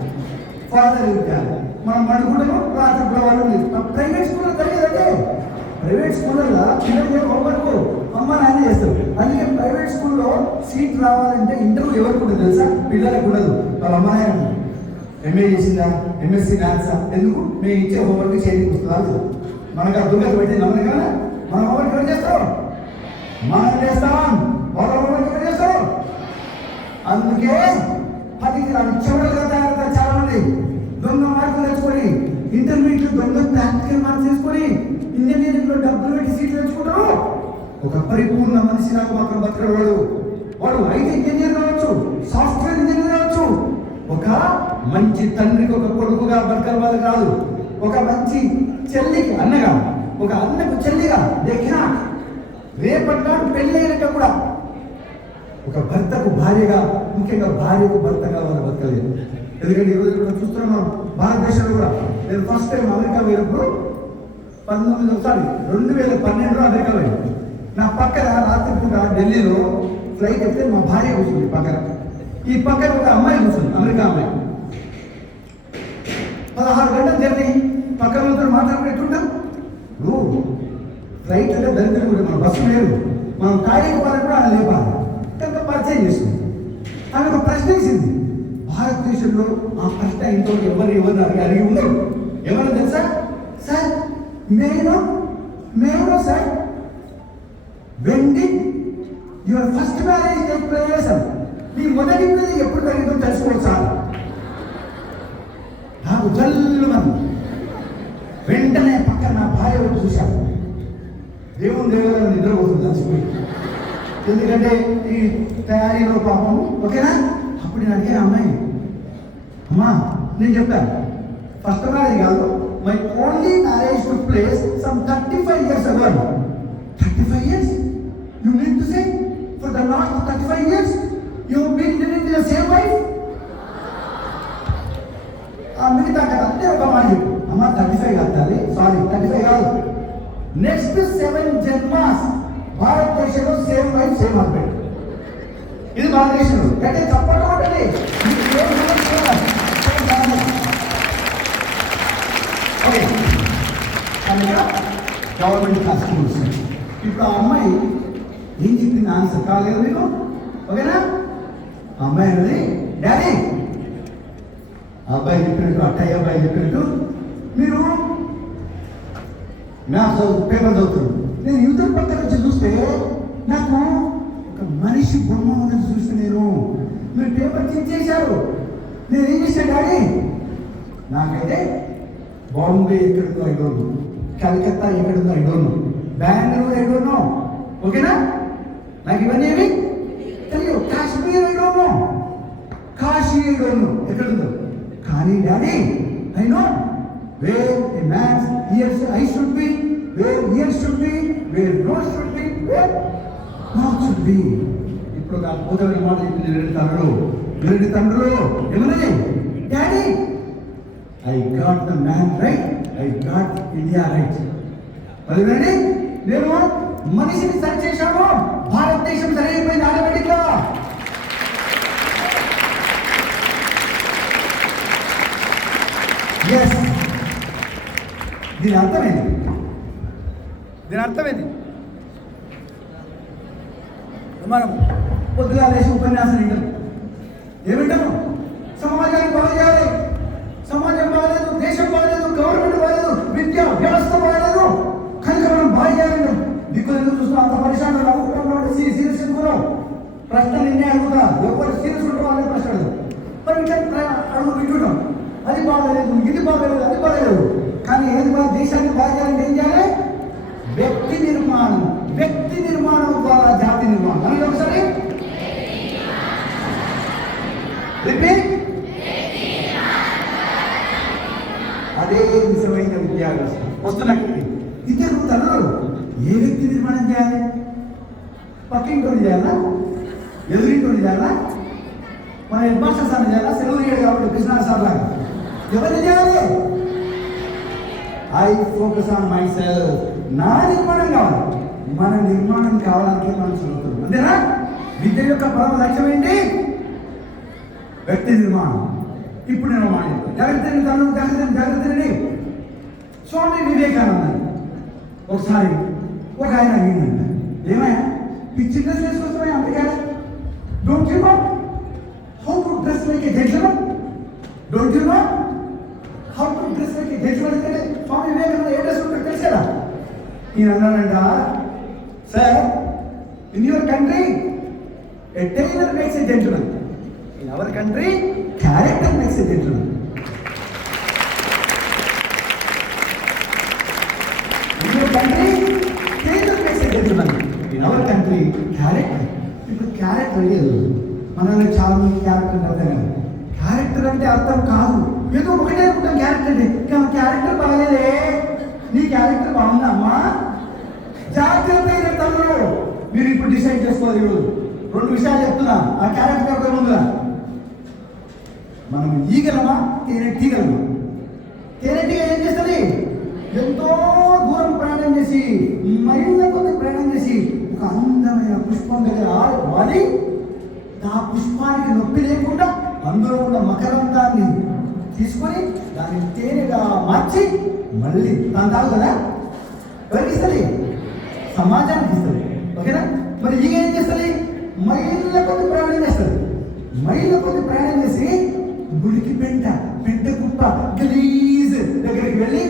ఫాదర్ హెల్ప్ చేయాలి. మనం పడుకుంటాము, రాత్రి వాళ్ళు ప్రైవేట్ స్కూల్లో తెలియదంటే, ప్రైవేట్ స్కూళ్ళల్లో పిల్లలు హోంవర్క్ అమ్మ నాన్న చేస్తారు. అందుకే ప్రైవేట్ స్కూల్లో సీట్ రావాలంటే ఇంటర్వ్యూ ఎవరికి ఉంటుంది తెలుసా? పిల్లలకు ఉండదు, వాళ్ళ అమ్మ నాయన ఎంఏ చేసిందా, ఎంఎస్సీ మ్యాథ్సా, ఎందుకు? మేము ఇచ్చే హోంవర్క్ చేయకపోతున్నారు. మనకు ఆ దుర్గతి పెట్టి నమ్మని కదా, మన హోంవర్క్ ఎవరు చేస్తాం? మనం చేస్తాం, వాళ్ళ హోంవర్క్ ఎవరు చేస్తాం? అందుకే 10 చెవులుగా తయారవుతారు చాలా మంది. దొంగ మార్కులు తెచ్చుకొని, ఇంటర్మీడియట్ దొంగ ప్రాక్టికల్ మార్క్స్ చేసుకొని, ఇంజనీరింగ్లో డబ్బులు పెట్టి సీట్లు తెచ్చుకుంటారు. ఒక పరిపూర్ణ మనిషి నాకు మాత్రం బతకడు. వాడు ఐటీ ఇంజనీర్ కావచ్చు, సాఫ్ట్వేర్ ఇంజనీర్ కావచ్చు. ఒక మంచి తండ్రికి ఒక కొడుకుగా బతకని వాళ్ళు కాదు, ఒక మంచి చెల్లికి అన్నగా, ఒక అన్నకు చెల్లిగా దేఖినా రేపట్లా పెళ్ళి అయినట్టు కూడా ఒక భర్తకు భార్యగా, ముఖ్యంగా భార్యకు భర్తగా వాళ్ళు బతకలేదు. ఎందుకంటే ఈరోజు కూడా చూస్తున్నాం భారతదేశంలో కూడా. నేను ఫస్ట్ టైం అమెరికా పోయినప్పుడు 2012లో అమెరికా పోయింది. నా పక్కన రాత్రి పూట ఢిల్లీలో ఫ్లైట్ ఎక్కితే మా భార్య కూర్చుంది పక్కన. ఈ పక్కన ఒక అమ్మాయి కూర్చుంది, అమెరికా అమ్మాయి. 16 గంటల జర్నీ, పక్కన వాళ్ళతో మాట్లాడుకుంటుంటాం. ఫ్లైట్ అంటే దరిద్రం కూడా, మన బస్సు లేదు, మనం టాయిలెట్ పోవాలని కూడా ఆయన లేపాలి. కనుక పరిచయం చేస్తుంది. ఆమె ఒక ప్రశ్న వేసింది. భారతదేశంలో ఆ ప్రశ్న ఇంట్లో ఎవరిని అడిగి ఉండరు. ఎవరు తెలుసా? సార్ మేము sir, when did your first marriage take place? మీ మొదటి పెళ్లి ఎప్పుడు జరిగిందో తెలుసుకోవచ్చు సార్. నాకు జల్లు మంది వెంటనే పక్కన నా భార్య ఒకటి చూశాను. దేవుని దేవుడు నిద్రపోతుంది కలిసిపోయి. ఎందుకంటే ఈ తయారీలో పాపం, ఓకేనా? అప్పుడు నేను అడిగాను అమ్మాయి, అమ్మా నేను చెప్పాను ఫస్ట్ మ్యారేజ్ కాదు, my only marriage took place some 35 years ago. 35 years? You mean to say for the last 35 years you have been living with the same wife? మిగతా కదా అంటే ఒక మాట చెప్పు, అమ్మ 35 కాదు, సారీ 35 కాదు, నెక్స్ట్ 7 generations సేమ్ హస్బెండ్. ఇది భారతదేశంలో అంటే చప్పట్లు కొట్టండి. Okay, government class schools. ఇప్పుడు ఆ అమ్మాయి ఏం చెప్పింది ఆన్సర్ కాలేదు మీకు? ఓకేనా? ఆ అమ్మాయి అన్నది, డాడీ అబ్బాయి చెప్పినట్టు, అట్టయ్య అబ్బాయి చెప్పినట్టు మీరు మ్యాథ్స్ పేపర్ చదువుతున్నాడు. నేను యూట్యూబ్ పక్కన నుంచి చూస్తే నాకు ఒక మనిషి బొమ్మ ఉన్నది చూస్తే మీరు పేపర్ చేశారు. నేను ఏం చేశాను డాడీ? నాకైతే బాంబే ఎక్కడుందో ఐ డోంట్ నో, కలకత్తా ఎక్కడుందో I don't know, Bengaluru I don't know. ఓకేనా? నాకు ఇవన్నీ ఏమి తెలియదు. Kashmir I don't know, Kashi I don't know ఎక్కడుందో. కానీ daddy I know where a man's ears I should be, where ears should be, where nose should be, where mouth should be. ఇప్పుడు ఒక అద్భుతమైన మాట చెప్పింది రెండు తండ్రులు ఏమన్నది? Daddy I got the man right, I got India right. అదేనండి, నేను మనిషిని సరి చేశాను, భారతదేశం సరైపోయింది ఆటోమేటిక్గా. ఎస్, దీని అర్థమేంటి? మనం పొద్దుగా లేచి ఉపన్యాసం వింటాం. ఏమింటాము? సమాజాన్ని బాగా చేయాలి, సమాజం బాగాలేదు, దేశం బాగాలేదు, గవర్నమెంట్ బాగాలేదు, విద్యా వ్యవస్థ బాగాలేదు, కనుక మనం బాగా చేయాలి. దిక్కులు ఎందుకు చూస్తున్నాం? అంత పరిశ్రమలు సీరియస్ ఎందుకున్నాం? ప్రశ్న నిన్నే అడుగుతా, ఎవరు సీరియస్ ఉంటారో వాళ్ళే ప్రశ్న అడుగు. మరి ఇంకా అడుగు వింటున్నాం, అది బాగాలేదు, ఇది బాగాలేదు, అది బాగాలేదు. కానీ ఏది బాగా దేశాన్ని బాగా చేయాలంటే ఏం చేయాలి? వ్యక్తి నిర్మాణం, వ్యక్తి నిర్మాణం ద్వారా జాతి నిర్మాణం. అని ఒకసారి రిపీట్. అదే నిజమైన విద్యా వ్యవస్థ. వస్తున్నట్టు ఇద్దరు తల్లులు ఏ వ్యక్తి నిర్మాణం చేయాలి? పక్కింటోని చేయాలా? ఎదురింటోని చేయాలా? మన హెడ్ మాస్టర్ సార్ చేయాలా? సెలవు చేయాలి కాబట్టి కృష్ణ సార్ లాగా ఎవరిని చేయాలి? I focus on my self. నా నిర్మాణం కావాలి, మన నిర్మాణం కావడానికి మనం చదువుతున్నాం. అంతేనా? విద్య యొక్క పరమ లక్ష్యం ఏంటి? వ్యక్తి నిర్మాణం. ఇప్పుడు నేను మాట్లాడుతాను, జాగ్రత్తని. స్వామి వివేకానంద ఒకసారి ఒక ఆయన అడిగిందంట, ఏమయ్యా పిచ్చి డ్రెస్ వేసుకొస్తామని America? Don't you know how to dress like a gentleman? Don't you know how to dress like a gentleman? అంటే స్వామి వివేకానంద ఏ డ్రెస్ ఉంటే తెలిసేదా? ఈయన అన్నాడంట, sir in your country a tailor makes a gentleman, in our country character makes a gentleman. Country tailor makes a gentleman, in our country character. ఇప్పుడు character లేదు, మనల్ని చాలా మంది క్యారెక్టర్ అర్థం కాదు. క్యారెక్టర్ అంటే అర్థం కాదు, ఏదో ఒకటే అనుకుంటాం క్యారెక్టర్ అంటే. కానీ క్యారెక్టర్ బాగాలేదే. నీ క్యారెక్టర్ బాగుందా అమ్మా? జాగ్రత్త తమ్ముడు, మీరు ఇప్పుడు డిసైడ్ చేసుకోవాలి. ఈరోజు 2 విషయాలు చెప్తున్నా, ఆ క్యారెక్టర్ అర్థం ఉందా? మనం ఈగలమా తేనెటీగలమా? తేనెటీగ ఏం చేస్తుంది? ఎంతో దూరం ప్రయాణం చేసి, మైళ్ళ కొద్ది ప్రయాణం చేసి ఒక అందమైన పుష్పం దగ్గర వాలి, ఆ పుష్పానికి నొప్పి లేకుండా అందులో ఉన్న మకరందాన్ని తీసుకొని దాన్ని తేనెగా మార్చి మళ్ళీ దాని తాగుతుందా? ఎవరికి ఇస్తుంది? సమాజానికి ఇస్తుంది. ఓకేనా? మరి ఈగ ఏం చేస్తుంది? మైళ్ళ కొద్ది ప్రయాణం చేస్తుంది. మైళ్ళ కొద్ది ప్రయాణం చేసి గుడికి పెంట కుప్ప గలీజ్ దగ్గరికి వెళ్ళి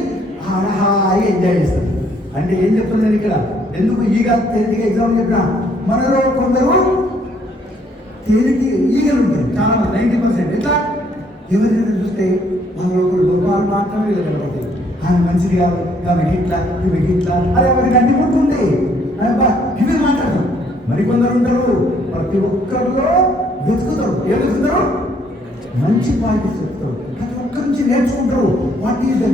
హాయి ఎంజాయ్ చేస్తుంది. అంటే ఏం చెప్తున్నాను ఇక్కడ? ఎందుకు ఈగ తేనెటీగ ఎగ్జాంపుల్ చెప్పినా, మనలో కొందరు తేనెటీగ ఈగలు ఉంటాయి చాలా మంది, 90%. ఎట్లా? ఎవరైనా చూస్తే మనలో ఒకరు లోపాలు మాత్రమే ఇలా కనపడతాయి. ఆయన మంచిది కాదు, ఆమెకి ఇట్లా, ఇవికి ఇట్లా, అది ఎవరికి అన్ని పుట్టుంది ఇవి మాట్లాడతారు. మరికొందరు ఉంటారు ప్రతి ఒక్కరిలో వెతుకుతారు. ఏం వెతుకుతారు? మంచి క్వాలిటీస్ వెతుకుతారు. ప్రతి ఒక్కరి నుంచి నేర్చుకుంటారు. What is the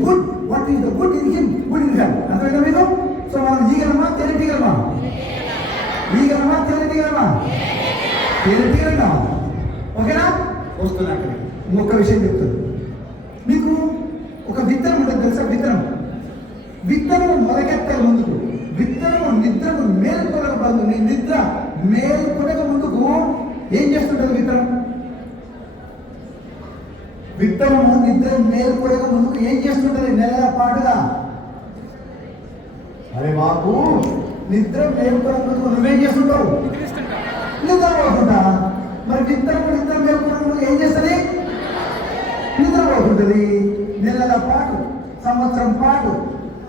good in him, good in him. అర్థమైందా మీరు? సో మనం ఈగలమా తేనెటీగలమా? ఈగలమా తేనెటీగలమా? తేనెటీగలమా? ఓకేనా? వస్తున్నా. ఇంకొక విషయం చెప్తాను మీకు. ఒక విత్తనం ఉంటుంది తెలుసా? విత్తనం మొలకెత్తే ముందుకు, విత్తనం నిద్రకు మేలుకొనక బదులు నీ నిద్ర మేల్కొనక ముందుకు ఏం చేస్తుంటది విత్తనము నిద్ర మేల్కొనక ముందుకు ఏం చేస్తుంటది నెలల పాటుగా? అరే బాబు, నిద్ర మేల్కొనక ముందుకు నువ్వేం చేస్తుంటావు? నిద్రపోతుంటా. మరి నిద్ర మేల్కొనక ముందుకు ఏం చేస్తుంది? నిద్రపోతుంటది. నెలల పాటు, సంవత్సరం పాటు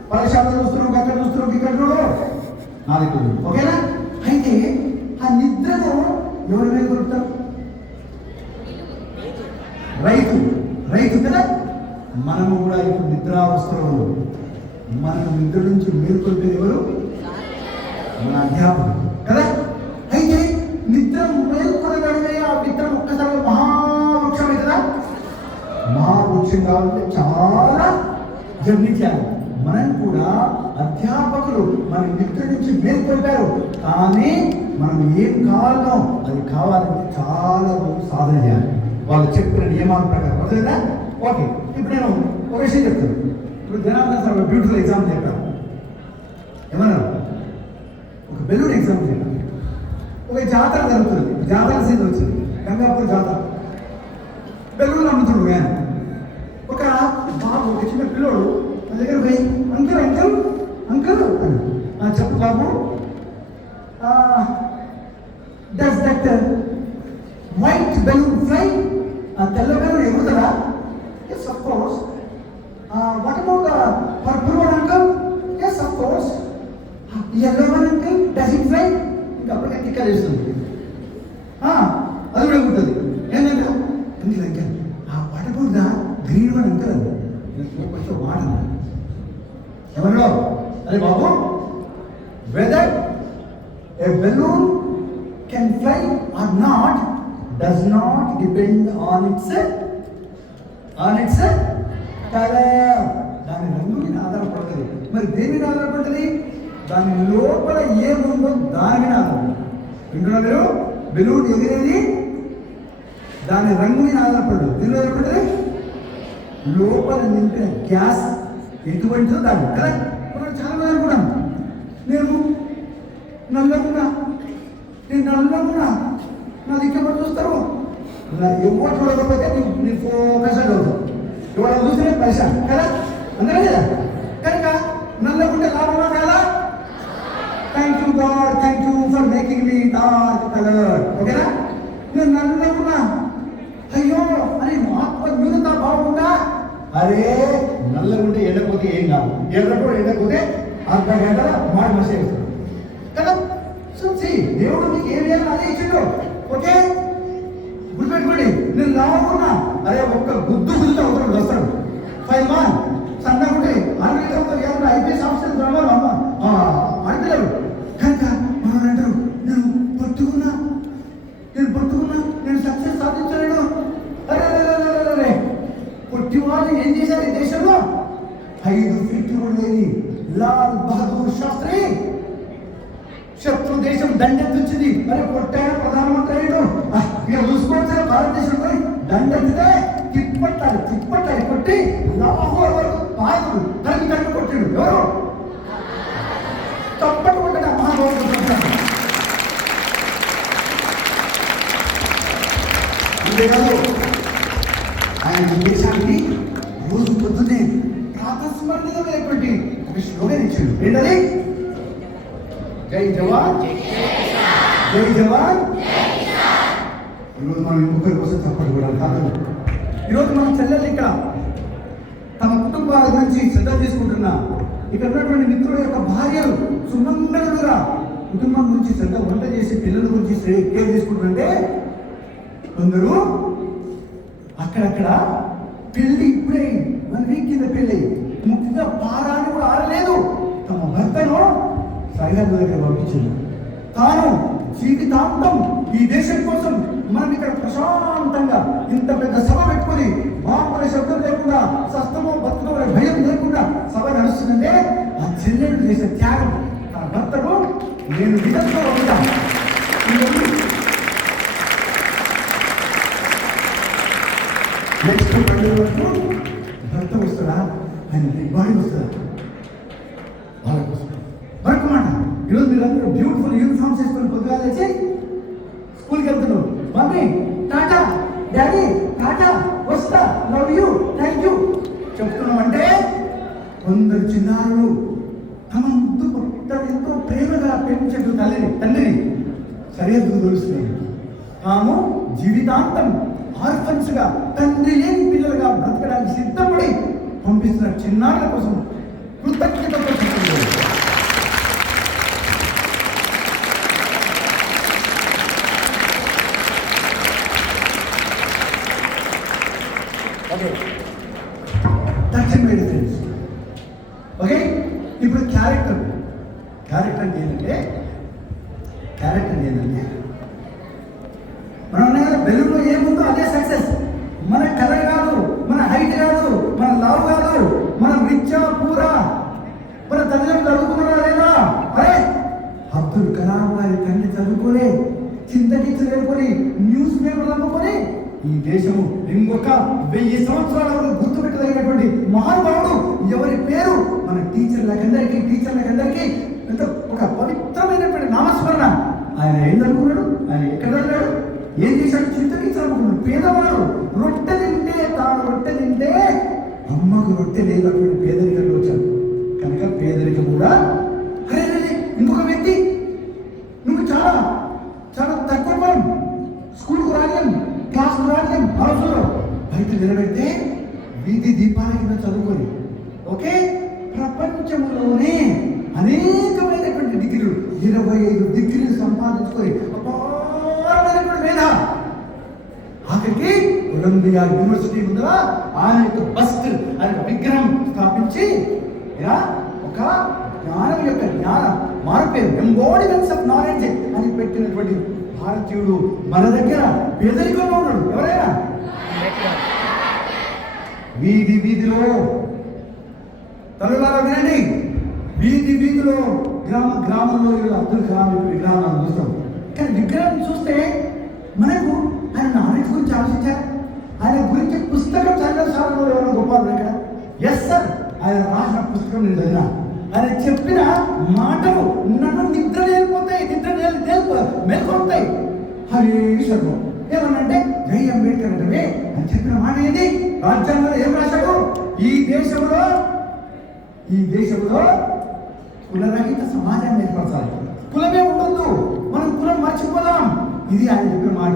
పరీక్షలు చూస్తున్నావు, అక్కడ చూస్తున్నావు, ఇక్కడ చూడు, నాలుగు. ఓకేనా? అయితే ఆ నిద్రను ఎవరి మీద దొరుకుతారు? రైతు కదా. మనము కూడా ఇప్పుడు నిద్రావస్థలో మనకు నిద్ర నుంచి మేల్కొల్పేది ఎవరు? మన అధ్యాపకుడు కదా. అయితే నిద్ర మేల్కొనగలిగే ఆ విత్తనం ఒక్కసారి మహావృక్షమే కదా. మహావృక్షం కావాలంటే చాలా జర్నీ చేయాలి. మనం కూడా అధ్యాపకులు మన నిద్ర నుంచి మేల్కొల్పారు, కానీ మనం ఏం కావాలో అది కావాలంటే చాలా సాధన చేయాలి, వాళ్ళు చెప్పిన నియమాల ప్రకారం. అదేనా? ఓకే, ఇప్పుడు నేను ఒక విషయం చెప్తాను. ఇప్పుడు జనార్దన్ సార్ బ్యూటిఫుల్ ఎగ్జాంపుల్ చెప్పాను. ఏమన్నా ఒక బెలూన్ ఎగ్జాంపుల్ చెప్పాను. ఒక జాతర జరుగుతుంది, జాతర సీజన్ వచ్చింది, గంగాపూర్ జాతర. బెలూన్లు అమ్ముతున్నాడు ఆయన. ఒక బాబు, ఒక చిన్న పిల్లోడు నా దగ్గర పోయి అంకుల్ అంకుల్ అంకుల్ అని చెప్పు బాబు, does that white balloon fly? ఆ తెల్ల బెలూన్ ఎగురుతుందా? Yes of course. What about the purple one uncle? Yes of course. yellow one uncle, does it fly? ఇంకా అప్పటికే టిక్కా చేస్తుంది. అది కూడా ఉంటుంది. ఏంటంటే uncle uncle, what about the green one uncle? కొంచెం వాడన్నా ఎవరో. అరే బాబు, weather a balloon can fly or not does not depend on its color. దాని రంగు మీద ఆధారపడుతుంది. మరి దేని మీద ఆధారపడుతుంది? దాని లోపల ఏముందో దాని మీద ఆధారపడుతుంది. వింటున్నా మీరు? బెలూన్ ఎగిరేది దాని రంగు మీద ఆధారపడదు. దీనిలో ఏర్పడుతుంది లోపల నింపిన గ్యాస్ ఎటువంటిదో దాన్ని కదా. మనం చాలా మంది అనుకున్నాం, నేను నల్లగున్నా నా దిక్కెప్పుడు చూస్తారు, ఎవరు చూడకపోతే నీ ఫోకస్ అవుతావు, ఎవరు చూసినా పైసా కదా, అందరే కదా. కనుక నల్లగుంటే లాభమా కదా? Thank you God, thank you for making me dark colour. ఓకేనా? నేను నల్లగున్నా అయ్యో అని ఆత్మ న్యూనత బాగుందా? అరే నల్లగుంటే ఎండకపోతే ఏం కాదు, ఎర్రప్పుడు ఎండకపోతే అర్ధ గంటల మాడి మసే కదా. దేవుడు మీకు ఏం చేయాలి అదే ఇచ్చిండు. ఓకే, గుర్తుపెట్టుకోండి. నేను లావుకున్నా, అరే ఒక్క గుద్దుతో ఒకరు వస్తాడు 5 months. సన్నగుంటే ఆడపిల్లలతో ఐపీఎస్ ఆఫీసర్ ఆడపిల్లలు కనుక మనం అంటారు నేను పట్టుకున్నా నేను సక్సెస్ సాధించలేను. అరే పొట్టి వాళ్ళు ఏం చేశారు ఈ దేశంలో? 5 feet కూడా లేని లాల్ బహదూర్ శాస్త్రి శత్రు దేశం దండెత్తించింది. మరి పొట్టైన ప్రధానమంత్రి అయ్యాడు. ఇక చూసుకోవచ్చు, భారతదేశంలో దండెత్తితే తిప్పట్టాలి కొట్టి లాహోర్ వరకు పాయకుడు తనకి కట్టు కొట్టాడు. ఎవరు? తప్పటి కొట్టాడు ఆ మహాభారత. అంతేకాదు, ఆయన దేశానికి రోజు పొద్దునే ప్రాతస్మరణీయమైనటువంటి ఒక స్లోగన్ ఇచ్చాడు. ఏంటది? జై జవాన్ జై జవాన్. ఈరోజు మనం ఇంకొకరి కోసం తప్పదు కూడా కాదు. ఈరోజు మన చెల్లెలు ఇక్కడ తమ కుటుంబాల గురించి శ్రద్ధ తీసుకుంటున్నా. ఇక్కడ ఉన్నటువంటి మిత్రుల యొక్క భార్యలు సుమంగళులుగా కుటుంబం గురించి శ్రద్ధ, వంట చేసి పిల్లల గురించి కేర్ తీసుకుంటుంటే, కొందరు అక్కడక్కడ పెళ్లి ఇప్పుడే 1 week కింద పెళ్ళి, ముఖ్యంగా పారాన్ని కూడా ఆరలేదు, తమ భర్తను సరిహద్దు దగ్గర పంపించింది. తాను జీవితాంతం ఈ దేశం కోసం మనం ఇక్కడ ప్రశాంతంగా ఇంత పెద్ద సభ పెట్టుకుని బాంబుల శబ్దం లేకుండా, సస్తమో బతుకో భయం లేకుండా సభ నడుస్తుందంటే ఆ చెల్లెడు చేసే త్యాగం. తన భర్తను నేను విధంగా ఉంటాను. నెక్స్ట్ పండుగ వరకు భర్త వస్తాడా, ఆయన బాడీ వస్తుందా, వాళ్ళ కోసం మరొక మాట. ఈరోజు మీరందరూ బ్యూటిఫుల్ యూనిఫామ్స్ వేసుకొని పొద్దుగా లేచి స్కూల్కి వెళ్తున్నావు. మమ్మీ టాటా, డాడీ టాటా, వస్తా, లవ్ యూ, థ్యాంక్ యూ చెప్తున్నాం. అంటే కొందరు చిన్నారులు తమంతు ఎంతో ప్రేమగా పెంచడు తండ్రిని సరిహద్దుకు తెలుస్తున్నాయి. తాము జీవితాంతం ఆర్ఫన్స్గా తండ్రి లేని పిల్లలుగా బ్రతకడానికి సిద్ధపడి పంపిస్తున్న చిన్నారుల కోసం కృతజ్ఞతతో చెప్తున్నారు. Okay, that's my difference. Okay, ఇప్పుడు క్యారెక్టర్ అంటే ఏంటంటే మన బెలూన్లో ఏముందో అదే సక్సెస్. మన కలర్ కాదు, మన హైట్ కాదు, మన లవ్ కాదు, మన రిచ్చా పూరా, మన తల్లిదండ్రులు చదువుకున్నారా లేదా? అరే అబ్దుల్ కలాం గారి తండ్రి చదువుకోలే, చింతకిచ్చి లేకొని న్యూస్ పేపర్లు అమ్ముకొని ఈ దేశము ఇంకొక 1000 సంవత్సరాల వరకు గుర్తుపెట్టదగినటువంటి మహానుభావుడు ఎవరి పేరు మన టీచర్లకందరికీ ఎంత ఒక పవిత్రమైనటువంటి నామస్మరణ. ఆయన ఏం చదువుకున్నాడు, ఆయన ఎక్కడ చదివాడు, ఏం చేశాడు? చింతకించాలనుకున్నాడు. పేదవాడు తాను రొట్టె తింటే అమ్మకు రొట్టె లేదటువంటి పేదరికంలో వచ్చాడు. కనుక పేదరికం కూడా అరే ఇంకొక వ్యక్తి నువ్వు చాలా చాలా తక్కువ స్కూల్కు రాలేం, క్లాస్కు రాలేం, హౌస్లో బయట నిలబెడితే వీధి దీపాల కింద చదువుకొని ఓకే ప్రపంచంలోనే అనేకమైనటువంటి డిగ్రీలు 25 డిగ్రీలు సంపాదించుకొని అపారమైనటువంటి మేధ. ఆఖరికి కొలంబియా యూనివర్సిటీ ముందర ఆయన యొక్క బస్ట్, ఆయన విగ్రహం స్థాపించి ఇలా ఒక జ్ఞానం యొక్క మార్పేరు ఎంబాడిమెంట్స్ ఆఫ్ నాలెడ్జ్ అని పెట్టినటువంటి భారతీయుడు మన దగ్గర పేదరికంలో ఉన్నాడు. ఎవరైనా వీధిలో తల్లులారా వినండి, వీధిలో గ్రామంలో అబ్దుల్ కలాం యొక్క విగ్రహాలను చూస్తాం. కానీ విగ్రహం చూస్తే మనకు ఆయన నాలెడ్జ్ గురించి ఆలోచించారు. ఆయన గురించి పుస్తకం చదివిన సార్లు ఎవరైనా గొప్పవాళ్ళు ఇక్కడ? ఎస్ సార్, ఆయన రాసిన పుస్తకం నేను చదివినా. ఆయన చెప్పిన మాటలు నన్ను నిద్ర మేల్కొంటాయి. హరే సర్వం ఏమన్నంటే జై అంబేద్కర్ అంటే అని చెప్పిన మాట ఏది? రాజ్యాంగంలో ఏం రాశాడు? ఈ దేశంలో కులరహిత సమాజాన్ని ఏర్పరచాలి. కులమే ఉండొద్దు, మనం కులం మర్చిపోదాం. ఇది ఆయన చెప్పిన మాట.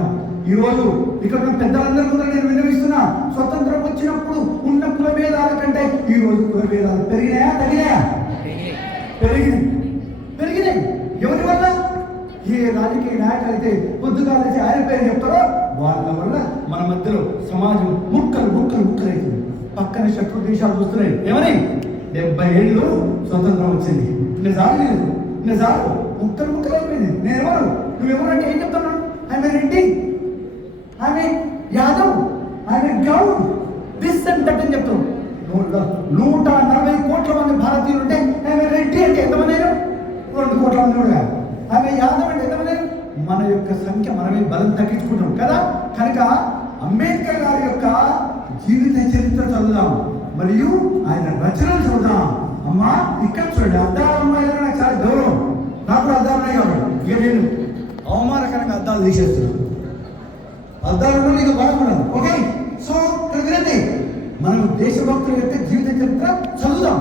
ఈరోజు ఇక్కడ పెద్దలందరి ముందు నేను విన్నవిస్తున్నా, స్వతంత్రం వచ్చినప్పుడు ఉన్న కుల భేదాల కంటే ఈ రోజు కుల భేదాలు పెరిగినాయా తగ్గినాయా? పెరిగినాయి. ఎవరి వల్ల? ఏ రాజకీయ నాయకులు అయితే పొద్దుగా లేచి ఆయన పేరు చెప్తారో వాళ్ళ వల్ల మన మధ్యలో సమాజం ముక్కలు అవుతుంది. పక్కన శత్రు దేశాలు చూస్తున్నాయి. ఏమని 70 ఏళ్ళు స్వతంత్రం వచ్చింది, నిజాలు ముక్కలు అయిపోయింది. నేనెవరు, నువ్వెవరంటే ఏం చెప్తున్నాను? ఆమె రెడ్డి, ఆమె యాదవ్, ఆమె గౌడ్, దిస్ అండ్ దట్ అని చెప్తాం. 140 కోట్ల మంది భారతీయులు ఉంటే ఆమె రెడ్డి అంటే ఎంతమంది అయినా? 2 కోట్ల మంది కూడా కాదు. ఆమె యాదవ్ అంటే ఎంతమంది అయినా? మన యొక్క సంఖ్య మనమే బలం తగ్గించుకుంటాం కదా. కనుక అంబేద్కర్ గారి యొక్క జీవిత చరిత్ర చదువుదాం, మరియు ఆయన రచనలు చదువుదాం. అమ్మా ఇక్కడ చూడండి, అద్దాల అమ్మాయి నాకు చాలా గౌరవం, నాకు కూడా అద్దాలు ఉన్నాయి కాబట్టి ఇక నేను అవమానకరంగా అద్దాలు తీసేస్తున్నాను. అద్దాలు కూడా ఇక బాగున్నాను. ఓకే, సో ఇక్కడ వినండి, మనం దేశభక్తుల యొక్క జీవిత చరిత్ర చదువుదాం.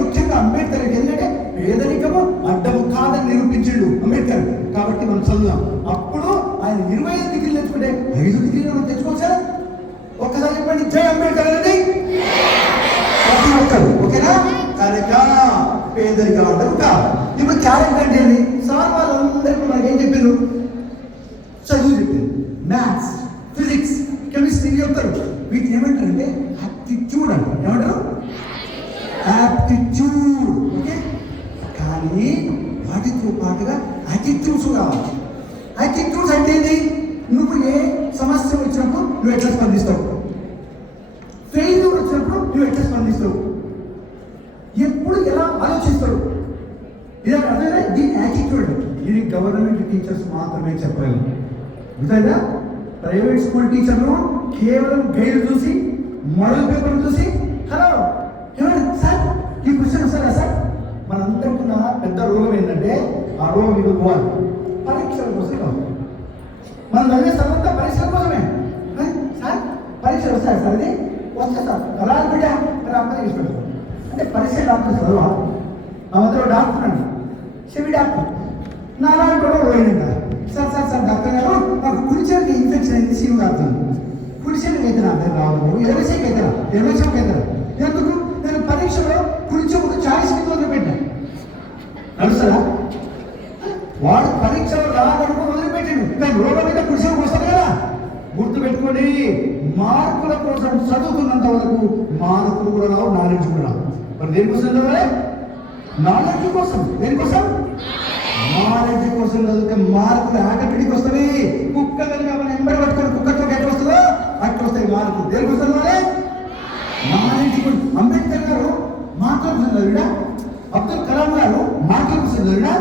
ముఖ్యంగా అంబేద్కర్ ఎందుకంటే పేదరికము అడ్డము కాదని నిరూపించాడు అంబేద్కర్. కాబట్టి మనం చదువుదాం. అప్పుడు ఆయన 25 డిగ్రీలు తెచ్చుకుంటే 5 డిగ్రీలు మనం తెచ్చుకోవచ్చా? ఒక్కసారి చెప్పండి, జై అంబేద్కర్ అనేది ప్రతి ఒక్కరు. ఓకేనా? కనుక పేదరికం అడ్డం కాదు. ఇప్పుడు క్యారెక్టర్ అంటే ఏంటి? సార్ వాళ్ళందరికీ మనకి ఏం చెప్పారు? చదువు చెప్పారు. మ్యాథ్స్, ఫిజిక్స్, కెమిస్ట్రీ చెప్తారు. వీటిని ఏమంటారంటే యాప్టిట్యూడ్ అంటారు. ఏమంటారు? యాప్టిట్యూడ్. ఓకే, కానీ వాటితో పాటుగా యాటిట్యూడ్స్ కావాలి. యాటిట్యూడ్స్ అంటే ఏంటి? నువ్వు ఏ సమస్య వచ్చినప్పుడు నువ్వు ఎట్లా స్పందిస్తావు, ఫెయిల్యూర్ వచ్చినప్పుడు నువ్వు ఎట్లా స్పందిస్తావు, ఎప్పుడు ఎలా ఆలోచిస్తావు, ఇది అర్థమైనా? దీని యాటిట్యూడ్. ఇది గవర్నమెంట్ టీచర్స్ మాత్రమే చెప్పగలరు. గుర్తుందా? ప్రైవేట్ స్కూల్ టీచర్లు కేవలం గైడ్ చూసి, మోడల్ పేపర్ చూసి, హలో ఏమైనా సార్ ఈ క్వశ్చన్ వస్తారా సార్? మనందరికీ పెద్ద రోగం ఏంటంటే ఆ రో మీద పోవాలి. పరీక్షల కోసం కాదు. మనం చదివే చదువుతా పరీక్షల కోసమే. సార్ పరీక్షలు వస్తాయి సార్, అది వస్తే సార్ రాదు బిడ్డ మరి అమ్మ తీసుకుంటాం అంటే పరీక్ష డాక్టర్ చదువా? ఆ మధ్యలో డాక్టర్ అండి, చెవి డాక్టర్ నారాయణ కూడా పోయినాక సార్ సార్ సార్ డాక్టర్ గారు నాకు కుడి చెవికి ఇన్ఫెక్షన్ అయింది, సీమ్ కాడుతుంది. కుడి చెవికి అయితే రావు, ఎడమ చెవికి అయితే ఎడమ చెవికి అయితే ఎందుకు? నేను పరీక్షలో కుడి చెవుకు ఛాయిస్ కింద వదిలిపెట్టాను. నడుస్తుందా? వాడు పరీక్షలో రాకడుకు వదిలిపెట్టాడు, కానీ రోడ్ల మీద కుడి చెవుకు వస్తుంది కదా. గుర్తుపెట్టుకోండి, మార్కుల కోసం చదువుతున్నంత వరకు మార్కులు కూడా రావు, నాలెడ్జ్ కూడా రావు. మరి దేనికోసం చదవాలి? నాలెడ్జ్ కోసం. దేనికోసం? నాలెడ్జ్ కోసం చదివితే మార్కులు ఆటోమేటిక్ వస్తుంది. కుక్క కనుక మనం ఎంబడి పట్టుకొని కుక్కతో ఎట్లా వస్తుందో అట్లా వస్తాయి మార్కులు. దేనికోసం చదవాలి? నాలెడ్జ్. అంబేద్కర్ గారు మార్కుల కోసం చదివినా, అబ్దుల్ కలాం గారు మార్కుల కోసం చదివినా,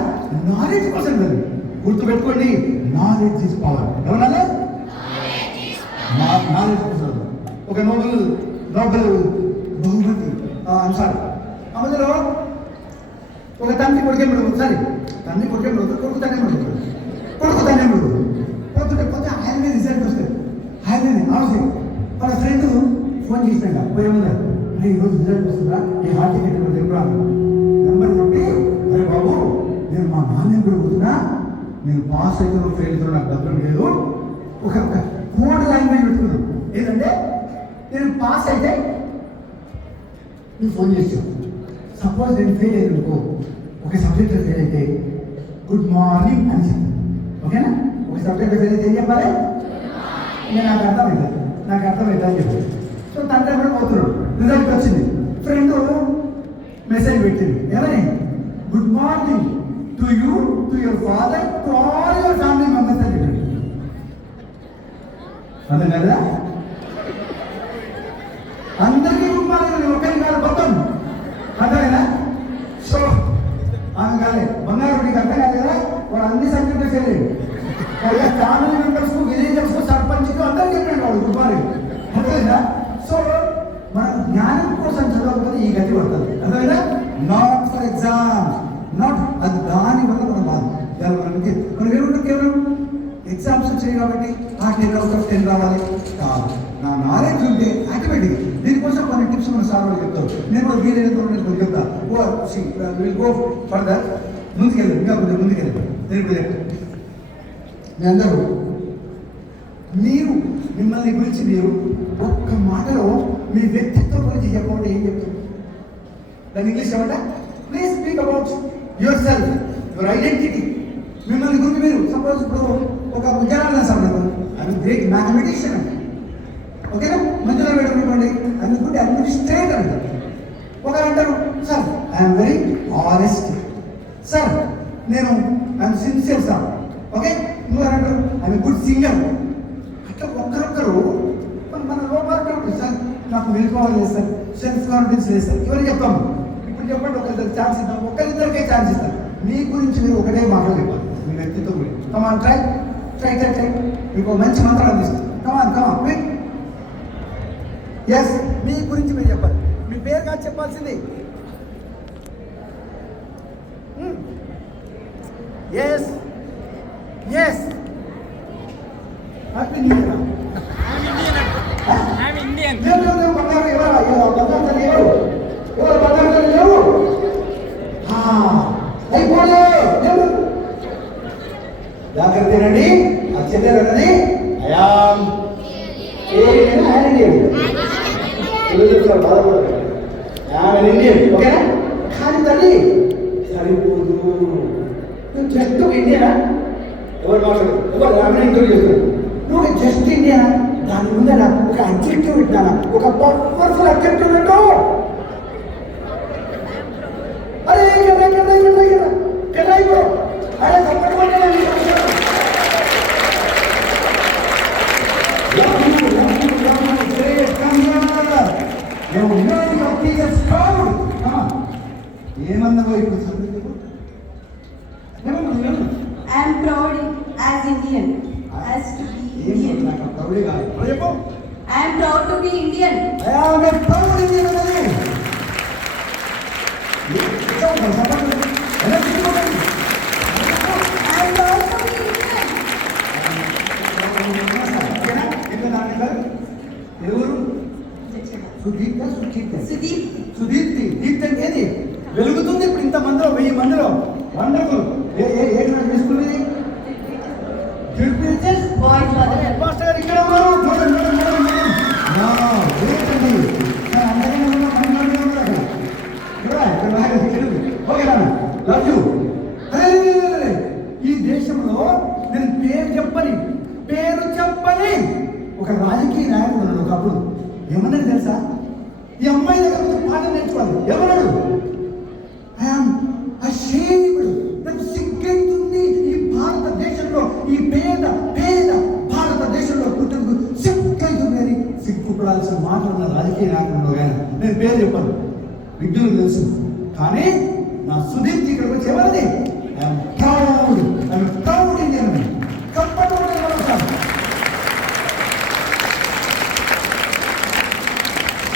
నాలెడ్జ్ కోసం చదివి. గుర్తుపెట్టుకోండి, నాలెడ్జ్ ఇస్ పవర్. ఎవరన్నా నాలెడ్జ్ కోసం ఒక నోబెల్ బహుమతి సారీ అందులో ఒక తండ్రి కొడుకే ముడుగు, సారీ తండ్రి కొడుకే ముడుగు, కొడుకు తండ్రి ముడుగు, కొడుకు తండ్రి ముడుగు పోతుంటే పోతే ఆయన రిజల్ట్ వస్తుంది. ఆయన అవసరం వాళ్ళ ఫ్రెండ్ ఫోన్ చేసినాక పోయేమన్నారు, అరే ఈరోజు రిజల్ట్ వస్తుందా, ఈ హార్ట్ టికెట్ చెప్పరా నెంబర్ చెప్పి, అరే బాబు నేను మా నాన్న కూడా పోతున్నా, నేను పాస్ అయితే ఫెయిల్ అవుతున్నా, నాకు డబ్బులు లేదు. ఒక కోడ్ లాంగ్వేజ్ పెట్టుకున్నాను, ఏంటంటే నేను పాస్ అయితే నువ్వు ఫోన్ చేసావు, సపోజ్ నేను ఫెయిల్ అయ్యాను అనుకో, ఒక సబ్జెక్ట్లో ఫెయిల్ అయితే గుడ్ మార్నింగ్ అని చెప్పాను. ఓకేనా? ఒక సబ్జెక్ట్లో ఫెయిల్ అయితే ఏం చెప్పాలి? నేను నాకు అర్థమవుతుంది అని చెప్పాను. సో తండ్రి కూడా పోతున్నాడు, రిజల్ట్ వచ్చింది. ఫ్రెండ్ మెసేజ్ పెట్టింది, ఏమని? Good morning to you, to your father, to all your family members అని చెప్పాడు. అర్థం కదా? అందరికీ గుడ్ మార్నింగ్, ఒకరి కాదు మొత్తం. అర్థమైనా? సో ఆమె కాలే బంగారు నీకు అర్థం కాదు కదా, వాడు అన్ని సబ్జెక్టులు ఫెయిల్ అయ్యాడు. ఫ్యామిలీ మెంబర్స్, విలేజర్స్, సర్పంచ్ అందరికీ చెప్పాడు వాడు గుడ్ మార్నింగ్. అర్థమైనా? సో మనం జ్ఞానం కోసం చదవకపోతే ఈ గతి పడుతుంది. అర్థమైనా? నాట్ ఫర్ ఎగ్జామ్, నాట్ అది దాని వల్ల మనం బాధ మనం ఏముంటుంది, కేవలం ఎగ్జామ్స్ వచ్చాయి కాబట్టి ఆ 10 అవుట్ ఆఫ్ 10 రావాలి కాదు. నా నాలెడ్జ్ ఉంటే ఆటోమేటిక్. దీనికోసం కొన్ని టిప్స్ మన సార్ వాళ్ళు చెప్తారు, నేను కూడా వీలైనంత నేను కొంచెం చెప్తా. విల్ గో ఫర్దర్, ముందుకెళ్ళి ఇంకా కొంచెం ముందుకెళ్ళి నేను ఇప్పుడు చెప్తాను. మీ అందరూ మీరు మిమ్మల్ని గురించి మీరు ఒక్క మాటలో మీ వ్యక్తిత్వం గురించి చెప్పమంటే ఏం చెప్తారు? దాని ఇంగ్లీష్ ఏమంటే please speak about your self, your identity. మిమ్మల్ని గురించి మీరు సపోజ్ ఇప్పుడు ఒక ఉద్యోగాలు సంబంధం అది గ్రేట్ మ్యాథమెటిషియన్ అండి, ఓకేనా? మధ్యలో పెట్టుకోండి అది గుడ్ అడ్మినిస్ట్రేటర్ అంటారు. ఒకరు అంటారు sir I'm very honest, sir నేను ఐఎమ్ సిన్సియర్ సార్, ఓకే? ఇంకొకరు అంటారు ఐఎమ్ గుడ్ సింగర్. అట్లా ఒక్కరొక్కరు మన లోపాలు ఉంటుంది. సార్ నాకు వెళ్ళిపోవాలి లేదు సార్, సెల్ఫ్ కాన్ఫిడెన్స్ లేదు సార్, ఎవరికి చెప్తాము? ఇప్పుడు చెప్పండి, ఒకరిద్దరికి ఛాన్స్ ఇద్దాం, ఒకరిద్దరికే ఛాన్స్ ఇస్తాను. మీ గురించి మీరు ఒకటే మాటలు చెప్పాలి, మీ వ్యక్తిత్వం గురించి. కమాన్ ట్రై ట్రై ట్రై ట్రై. మీకు మంచి మంత్రం అందిస్తుంది. కమాన్ కమాన్ క్విక్. ఎస్, మీ గురించి మీరు చెప్పాలి, మీ పేరు కాదు చెప్పాల్సింది. Yes yes happy new year. బంగారు ఎవరు బంగారు లేవు, ఎవరు బంగారు లేవు అయిపోలే. జాగ్రత్త రండి, అచ్చండి అయాం ఇండియన్, ఓకేనా? కానీ తల్లి సరిపోదు, నువ్వు జస్ట్ ఇండియా. ఎవరు మాట్లాడు, ఎవరు రామని ఇంటర్వ్యూ చేస్తారు, నువ్వు జస్ట్ ఇండియా. దాని ముందర ఒక అబ్జెక్టివ్ పెట్టినా, ఒక పవర్ఫుల్ అబ్జెక్టివ్ పెట్టు. అరే కెడ్రాయిపో, అరే తప్పకుండా ఏమన్నావో ఇప్పుడు I'm proud as Indian, as to be Indian. I am proud to be Indian. I am a proud Indian. Sudeep. Sudeepti. Deepti అంటే ఏది? వెలుగుతుంది ఇప్పుడు ఇంత మందిలో, 1000 మందిలో. వండర్ఫుల్. ఏ క్లాస్ తీసుకున్నది? Boys mother. మాస్టర్ గారు ఇక్కడ ఉన్నారు. చూడండి, చూడండి, చూడండి. ఏంటండి? అందరికీ ఉన్నారు. ఓకే నాన్న, లవ్ యూ. ఈ దేశంలో నేను పేరు చెప్పని ఒక రాజకీయ నాయకుడు ఉన్నాడు ఒకప్పుడు. ఏమన్నాడు తెలుసా? ఈ అమ్మాయి దగ్గర నుంచి పాట నేర్చుకోవాలి. ఏమన్నాడు? I'm ashamed. నాకు సిగ్గైతుంది ఈ భారతదేశంలో, ఈ పేద భారతదేశంలో పుట్టేందుకు సిగ్గైతుంది అని సిగ్గుపడాల్సిన మాట ఉన్న రాజకీయ నాయకుడు. కానీ నేను పేరు చెప్పాను, విద్యులు తెలుసు. కానీ నా సుదీప్ ఇక్కడికి వచ్చి ఎవరిది? I'm proud Indian. తప్పకుండా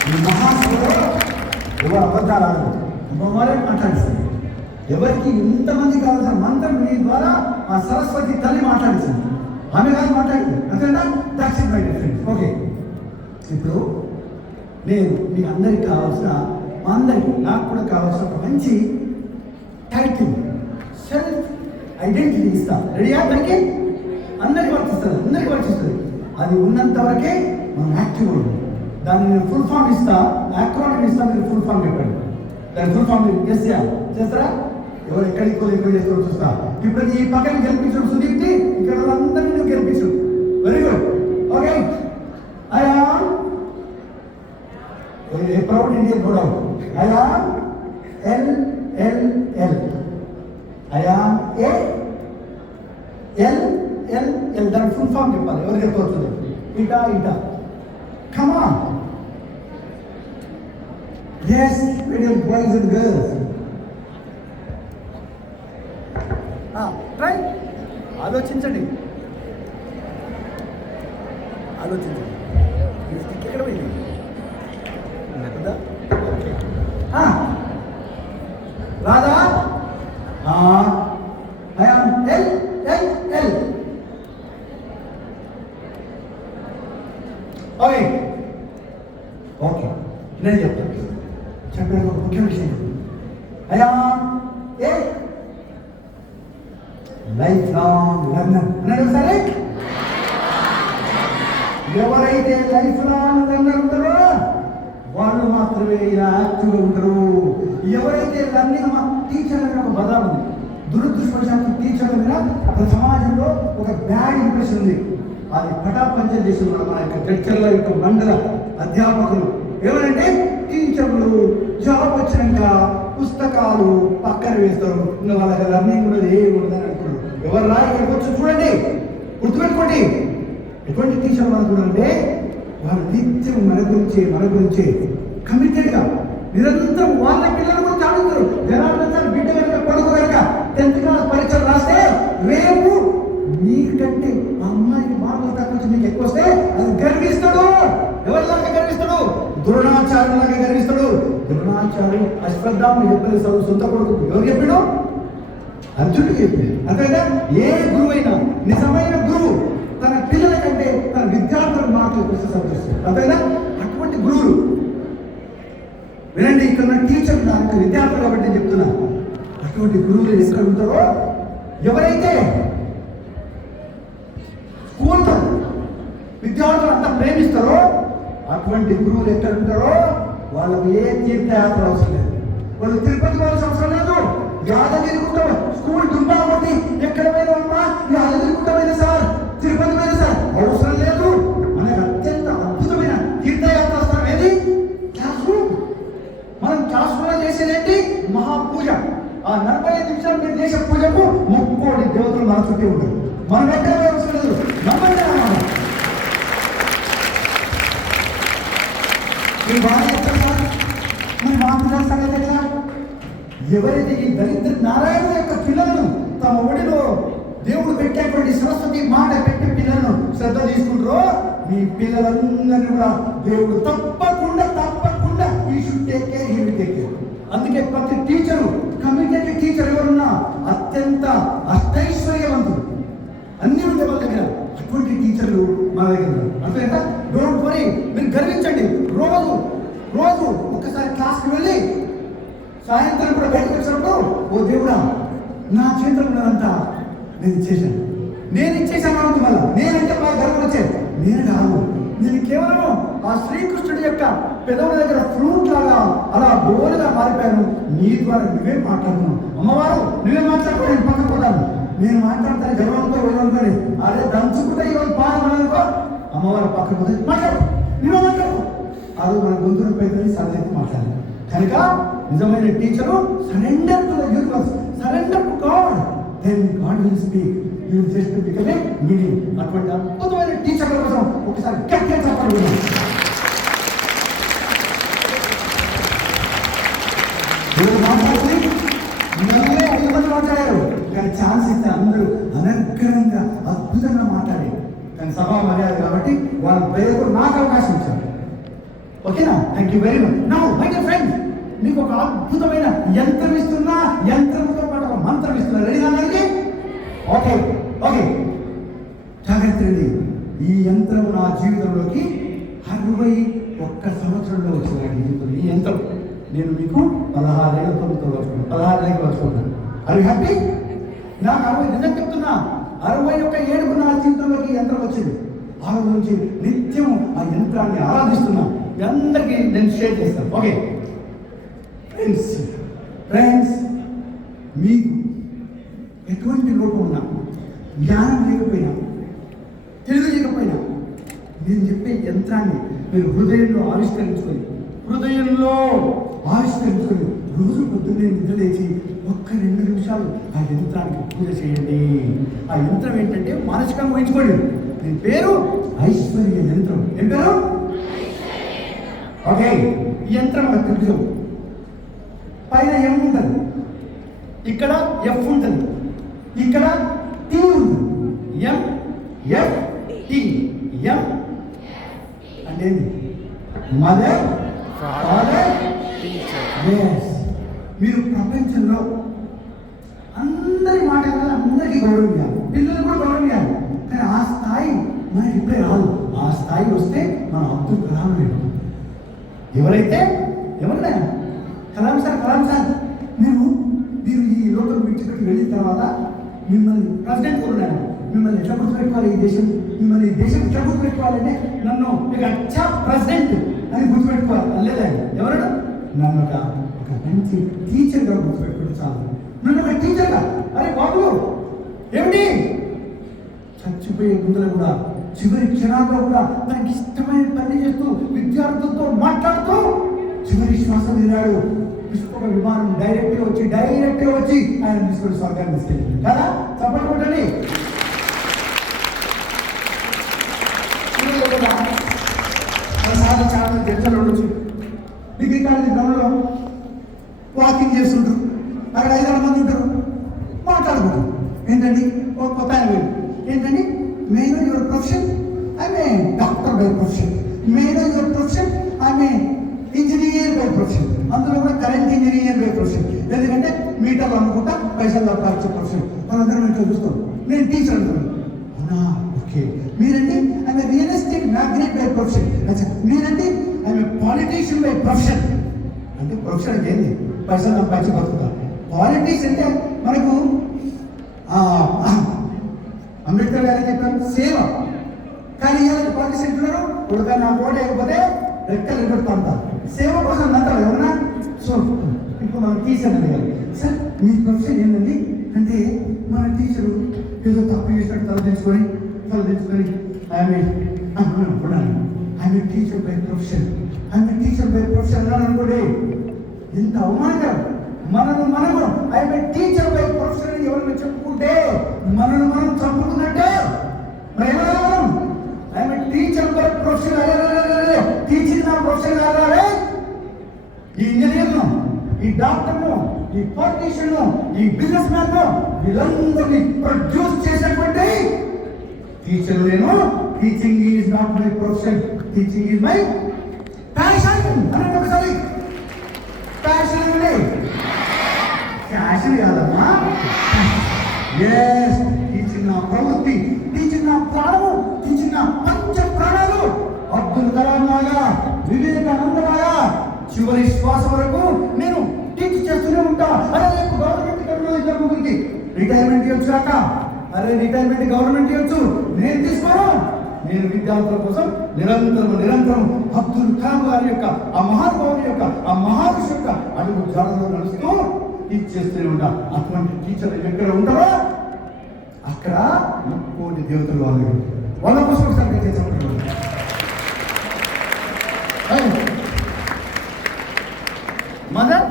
ఈ మహాసభలో ఎవరు అబద్ధాలు ఆడరు, మమ్మల్ని మాట్లాడిస్తారు. ఎవరికి ఇంతమంది కావాల్సిన మంత్రం మీ ద్వారా ఆ సరస్వతి తల్లి మాట్లాడించింది. ఆమె కాదు మాట్లాడింది, అంతేనా? దక్షిణ మై ఫ్రెండ్స్. ఓకే, ఇప్పుడు నేను మీకు అందరికి కావాల్సిన, మా అందరికి, నాకు కూడా కావాల్సిన ఒక మంచి టైటిల్, సెల్ఫ్ ఐడెంటిటీ ఇస్తా. రెడీయా? దానికి అందరికి వర్తిస్తుంది. అది ఉన్నంత వరకే మనం యాక్టివ్ ఉంటుంది. దాన్ని నేను ఫుల్ ఫామ్ ఇస్తా, యాక్రోనిమ్ ఇస్తా. మీరు ఫుల్ ఫామ్ చెప్పండి. దాని ఫుల్ ఫామ్ మీరు గెస్ చేయాలి. చేస్తారా? ఎవరు ఎక్కడికి ఎక్కువ చేస్తారో చూస్తా. ఇప్పుడు ఈ పక్కన గెలిపించడం సుదీప్తి, ఇక్కడ వాళ్ళందరినీ నువ్వు గెలిపించు. Very good. Okay, I am a proud Indian కూడా. I am LLL. I am ALLL. దాని ఫుల్ ఫామ్ చెప్పాలి. ఎవరు చెప్పవచ్చు? ఇటా. Come on. Yes, little boys and girls. Right? ఆలోచించండి. ఇక్కడ పోయింది రాదా? I am LLL. ఓకే, నేను చెప్తాను. చెప్పడానికి ఒక ముఖ్య విషయం. అయ్యా లైఫ్ లాంగ్ లర్నర్ అన్నాడు. సరే, ఎవరైతే లైఫ్ లాంగ్ లర్నర్ ఉంటారో వాళ్ళు మాత్రమే ఇలా యాక్టివ్గా ఉంటారు. ఎవరైతే లర్నింగ్, మా టీచర్ అనే ఒక పదం ఉంది. దురదృష్టవశాత్తు టీచర్ల మీద ఒక సమాజంలో ఒక బ్యాడ్ ఇంప్రెషన్ ఉంది. అది పటాపంచం చేసిన మన యొక్క లెక్చర్ల యొక్క మండల అధ్యాపకులు ఎవరంటే, టీచర్లు జాబ్ వచ్చినాక పుస్తకాలు పక్కన వేస్తారు. ఇంకా వాళ్ళకి లర్నింగ్ ఉన్నది ఏ ఉండదని అనుకున్నారు. ఎవరు రా ఇక్కడికి వచ్చి చూడండి, గుర్తుపెట్టుకోండి. ఎటువంటి టీచర్ అనుకున్నారంటే, వాళ్ళు నిత్యం మన గురించి కమిటెడ్గా నిరంతరం వాళ్ళ పిల్లలు కూడా చాడుతారు. జనార్దన్ సార్ బిడ్డ కనుక కొడుకు కనుక 10th క్లాస్ పరీక్షలు రాస్తే రేపు మీకంటే ఆ అమ్మాయికి మార్కులు తక్కువ మీకు ఎక్కువ వస్తే అది గర్విస్తాడు. ఎవరిలాగా గర్విస్తాడు? ద్రోణాచార్యులాగా గర్విస్తాడు. ద్రోణాచార్యుడు అశ్వత్థామని చెప్పలేదు సొంత కొడుకు. ఎవరు చెప్పాడు? అర్జునుడికి చెప్పింది. అంతేనా? ఏ గురువు అయినా, నిజమైన గురువు తన పిల్లల కంటే తన విద్యార్థుల మార్కులు ఎక్కువ సంతోషిస్తారు. అంతేనా? అటువంటి గురువులు వినండి. ఇక్కడ టీచర్ నాకు విద్యార్థులు కాబట్టి నేను చెప్తున్నా. అటువంటి గురువులు ఎక్కడ ఉంటారో, ఎవరైతే స్కూల్లో విద్యార్థులు అంతా ప్రేమిస్తారో అటువంటి గురువులు ఎక్కడ ఉంటారో వాళ్ళకి ఏ తీర్థయాత్ర అవసరం లేదు. వాళ్ళు తిరుపతి పోవాల్సిన అవసరం లేదు. యాదగిరి గుట్ట స్కూల్ దుంబా కొట్టి ఎక్కడ పోయినా అమ్మా యాదగిరి గుట్ట పోయిన సార్, తిరుపతి పోయిన సార్ అవసరం లేదు. మనకు అత్యంత అద్భుతమైన తీర్థయాత్ర స్థలం ఏది? Class room. మనం క్లాస్ రూమ్లో చేసేదేంటి? మహాపూజ. ఆ 45 నిమిషాలు మీరు చేసే పూజకు 30 కోటి దేవతలు మన చుట్టూ ఉంటారు. మనం ఎక్కడ అవసరం లేదు. మీరు బాగా చెప్తారు సార్, మరి మా పిల్లల సంగతి ఎట్లా? ఎవరైతే ఈ దరిద్ర నారాయణ యొక్క పిల్లలను తమ ఒడిలో దేవుడు పెట్టేటువంటి సరస్వతి మాట పెట్టి పిల్లలను శ్రద్ధ తీసుకుంటారో మీ పిల్లలందరినీ కూడా దేవుడు తప్పకుండా ఈ should take care, he will take care. అందుకే ప్రతి టీచరు, కమిటెడ్ టీచర్ ఎవరున్నా అత్యంత అష్టైశ్వర్యవంతులు. అన్ని ఉండే వాళ్ళ దగ్గర అటువంటి టీచర్లు మన దగ్గర ఉన్నారు. అంతేనా? డోంట్ వరీ, మీరు గర్వించండి. రోజు ఒక్కసారి దేవుడా నా చేతులు ఉన్నదంతా నేను ఇచ్చేసాను. నేను ఇచ్చేసాను అనుకు మళ్ళా నేనంటే మా గర్వం వచ్చేది. నేను కాదు, నేను కేవలం ఆ శ్రీకృష్ణుడి యొక్క పెదవుల దగ్గర ఫ్రూట్ లాగా అలా బోలుగా మారిపోయాను. నీ ద్వారా నువ్వే మాట్లాడుతున్నావు. అమ్మవారు నువ్వే మాట్లాడుకో, నేను పక్కన పోతాను. నేను మాట్లాడతాను గర్వంతో వెళ్ళనుకోండి. అదే దంచుకుంటే ఈరోజు పాడమనుకో, అమ్మవారు పక్కన పోతే మాట్లాడు, నువ్వే మాట్లాడు. అది మన గొంతును పెద్దది సరిదిద్ది మాట్లాడాలి. కనుక నిజమైన teacher surrender to the universe, surrender to God, then God will speak. You just become a meaning. అటువంటి అద్భుతమైన టీచర్ల కోసం ఒకసారి గట్టిగా చెప్పండి. మాట్లాడారు కానీ ఛాన్స్ ఇస్తే అందరూ అనర్గళంగా అద్భుతంగా మాట్లాడి, కానీ సభా మర్యాద కాబట్టి వాళ్ళ పేరుతో నాకు అవకాశం ఇచ్చారు. ఓకేనా? Thank you very much. Now my dear friends, మీకు ఒక అద్భుతమైన యంత్రం ఇస్తున్నా, యంత్రంతో పాటు ఒక మంత్రం ఇస్తున్నా. రెడీ అందరికీ? ఓకే ఓకే, జాగ్రత్త అండి. ఈ యంత్రం నా జీవితంలోకి 61 సంవత్సరంలో వచ్చిన ఈ యంత్రం నేను మీకు 16 ఏళ్ళతో వచ్చుకున్నాను. 16 ఏళ్ళకి వచ్చుకున్నాను. అది హ్యాపీ. నాకు 60 నిజం చెప్తున్నా, 61 ఏడుకు నా జీవితంలోకి యంత్రం వచ్చింది. ఆ రోజు నుంచి నిత్యం ఆ యంత్రాన్ని ఆరాధిస్తున్నా. మీ అందరికీ నేను షేర్ చేస్తాను. ఓకే ఫ్రెండ్స్, ఫ్రెండ్స్ మీకు ఎటువంటి లోపం ఉన్నా, జ్ఞానం లేకపోయినా, తెలియకపోయినా, నేను చెప్పే యంత్రాన్ని మీరు హృదయంలో ఆవిష్కరించుకొని రోజు పొద్దున్నే నిద్ర లేచి 1-2 నిమిషాలు ఆ యంత్రానికి పూజ చేయండి. ఆ యంత్రం ఏంటంటే మానసికంగా ఊహించుకోండి. దీని పేరు ఐశ్వర్య యంత్రం. ఏం పేరు? ఓకే, ఈ యంత్రం ఒక త్రిభుజం. పైన ఎం ఉంటుంది, ఇక్కడ ఎఫ్ ఉంటుంది, ఇక్కడ టీ ఉంటుంది. M F T. ఎం అంటే మదర్, ఫాదర్, టీచర్. మీరు ప్రపంచంలో అందరి మాట అందరికీ గౌరవం ఇవ్వాలి, పిల్లలు కూడా గౌరవం ఇవ్వాలి. కానీ ఆ స్థాయి మనకి ఇప్పుడే రాదు. ఆ స్థాయి వస్తే మనం అబ్దుల్ కలాం లేదు. ఎవరైతే ఎవరైనా కలాం సార్ మీరు ఈ లోకం విడిచిపెట్టి వెళ్ళిన తర్వాత మిమ్మల్ని ప్రెసిడెంట్ ఉన్నాను, మిమ్మల్ని ఎట్లా గుర్తుపెట్టుకోవాలి, ఈ దేశం మిమ్మల్ని ఈ దేశం ఎట్లా గుర్తుపెట్టుకోవాలంటే నన్ను ఇక అచ్చా ప్రెసిడెంట్ అని గుర్తుపెట్టుకోవాలి. లేదండి, ఎవరు నన్ను ఒక మంచి టీచర్గా గుర్తుపెట్టుకుంటే చాలు. నన్ను ఒక టీచర్గా, అరే బాబు ఏమిటి చచ్చిపోయే ముందులో కూడా చివరి క్షణాల్లో కూడా తనకి ఇష్టమైన పని చేస్తూ విద్యార్థులతో మాట్లాడుతూ చివరి శ్వాస వినాడు. పుష్పక విమానం డైరెక్ట్గా వచ్చి ఆయన తీసుకొని స్వర్గాన్ని తీసుకెళ్ళింది కదా. చప్పట్లు కొట్టండి. చాలా చర్చలు ఉండొచ్చు. డిగ్రీ కాలేజీ గ్రౌండ్లో వాకింగ్ చేస్తుంటారు, అక్కడ 5-6 మంది ఉంటారు, మాట్లాడుకుంటారు. ఏంటండి ఒక కొత్త ఆయన ఏంటండి, may know your profession? I'm a doctor by profession. May know your profession? I'm a engineer by profession. అందులో కూడా కరెంట్ ఇంజనీర్ బై ప్రొఫెషన్. ఎందుకంటే మీటర్లు అనుకుంటా పైసలు సంపాదించే ప్రొఫెషన్. మనందరం ఇంట్లో చూస్తాం. నేను టీచర్ అనుకున్నాను. అవునా, ఓకే. మీరంటే I'm a real estate magnate by profession. మీరంటే I'm a politician by profession. అంటే ప్రొఫెషన్ అంటే ఏంది? పైసలు సంపాదించి బతుకుతాం. పాలిటిక్స్ అంటే మనకు అంబేద్కర్ గారు చెప్పారు సేవ. కానీ ఇవాళ పాలిటిక్స్ అంటున్నారు, కొడుక నా కోట అయిపోతే రెక్కలు ఎగొడుతుంటారు. సేవ కోసం అంటారు ఎవరన్నా. సో ఇప్పుడు మనం టీచర్ అడిగారు, సార్ మీ ప్రొఫెషన్ ఏంటండి అంటే, మన టీచరు ఏదో తప్పు చేసినట్టు తలదించుకొని ఐఎమ్ టీచర్ బై ప్రొఫెషన్ అన్నాను అనుకోండి. ఇంత అవమానకరం. మనము ఐఎమ్ టీచర్ బై ప్రొఫెషన్ ఎవరైనా చెప్పుకుంటే మనను మనం చంపుకున్నట్టే. I'm teacher by profession. Teaching నా ప్రొఫెషన్ కావాలి. ఈ ఇంజనీర్ను, ఈ డాక్టర్ను, ఈ పొలిటీషియన్ను, ఈ బిజినెస్ మ్యాన్ను, వీళ్ళందరినీ ప్రొడ్యూస్ చేసేటువంటి టీచర్ నేను. Teaching is not my profession, teaching is my passion. అని ఒకసారి ప్యాషన్ అండి, ప్యాషన్ కాదమ్మా. ఎస్, టీచింగ్ నా ప్రవృత్తి, టీచింగ్ నా ప్రాణము, టీచింగ్ నా పంచ ప్రాణాలు. అబ్దుల్ కలాం లాగా, వివేకానంద లాగా చివరి శ్వాస వరకు నేను టీచ్ చేస్తూనే ఉంటా. అదే రేపు గవర్నమెంట్ చెప్తున్నాను ఇద్దరు ముగ్గురికి రిటైర్మెంట్ ఇవ్వచ్చు కాక, అరే రిటైర్మెంట్ గవర్నమెంట్ ఇవ్వచ్చు, నేను తీసుకోను. నేను విద్యార్థుల కోసం నిరంతరం అబ్దుల్ కలాం గారి యొక్క ఆ మహానుభావుని యొక్క ఆ మహాపురుషు యొక్క అడుగు జాడలో నడుస్తూ టీచ్ చేస్తూనే ఉంటా. అటువంటి టీచర్లు ఎక్కడ ఉంటారో అక్కడ 1 కోటి దేవతలు వాళ్ళ కోసం ఒకసారి చెప్పండి. మదర్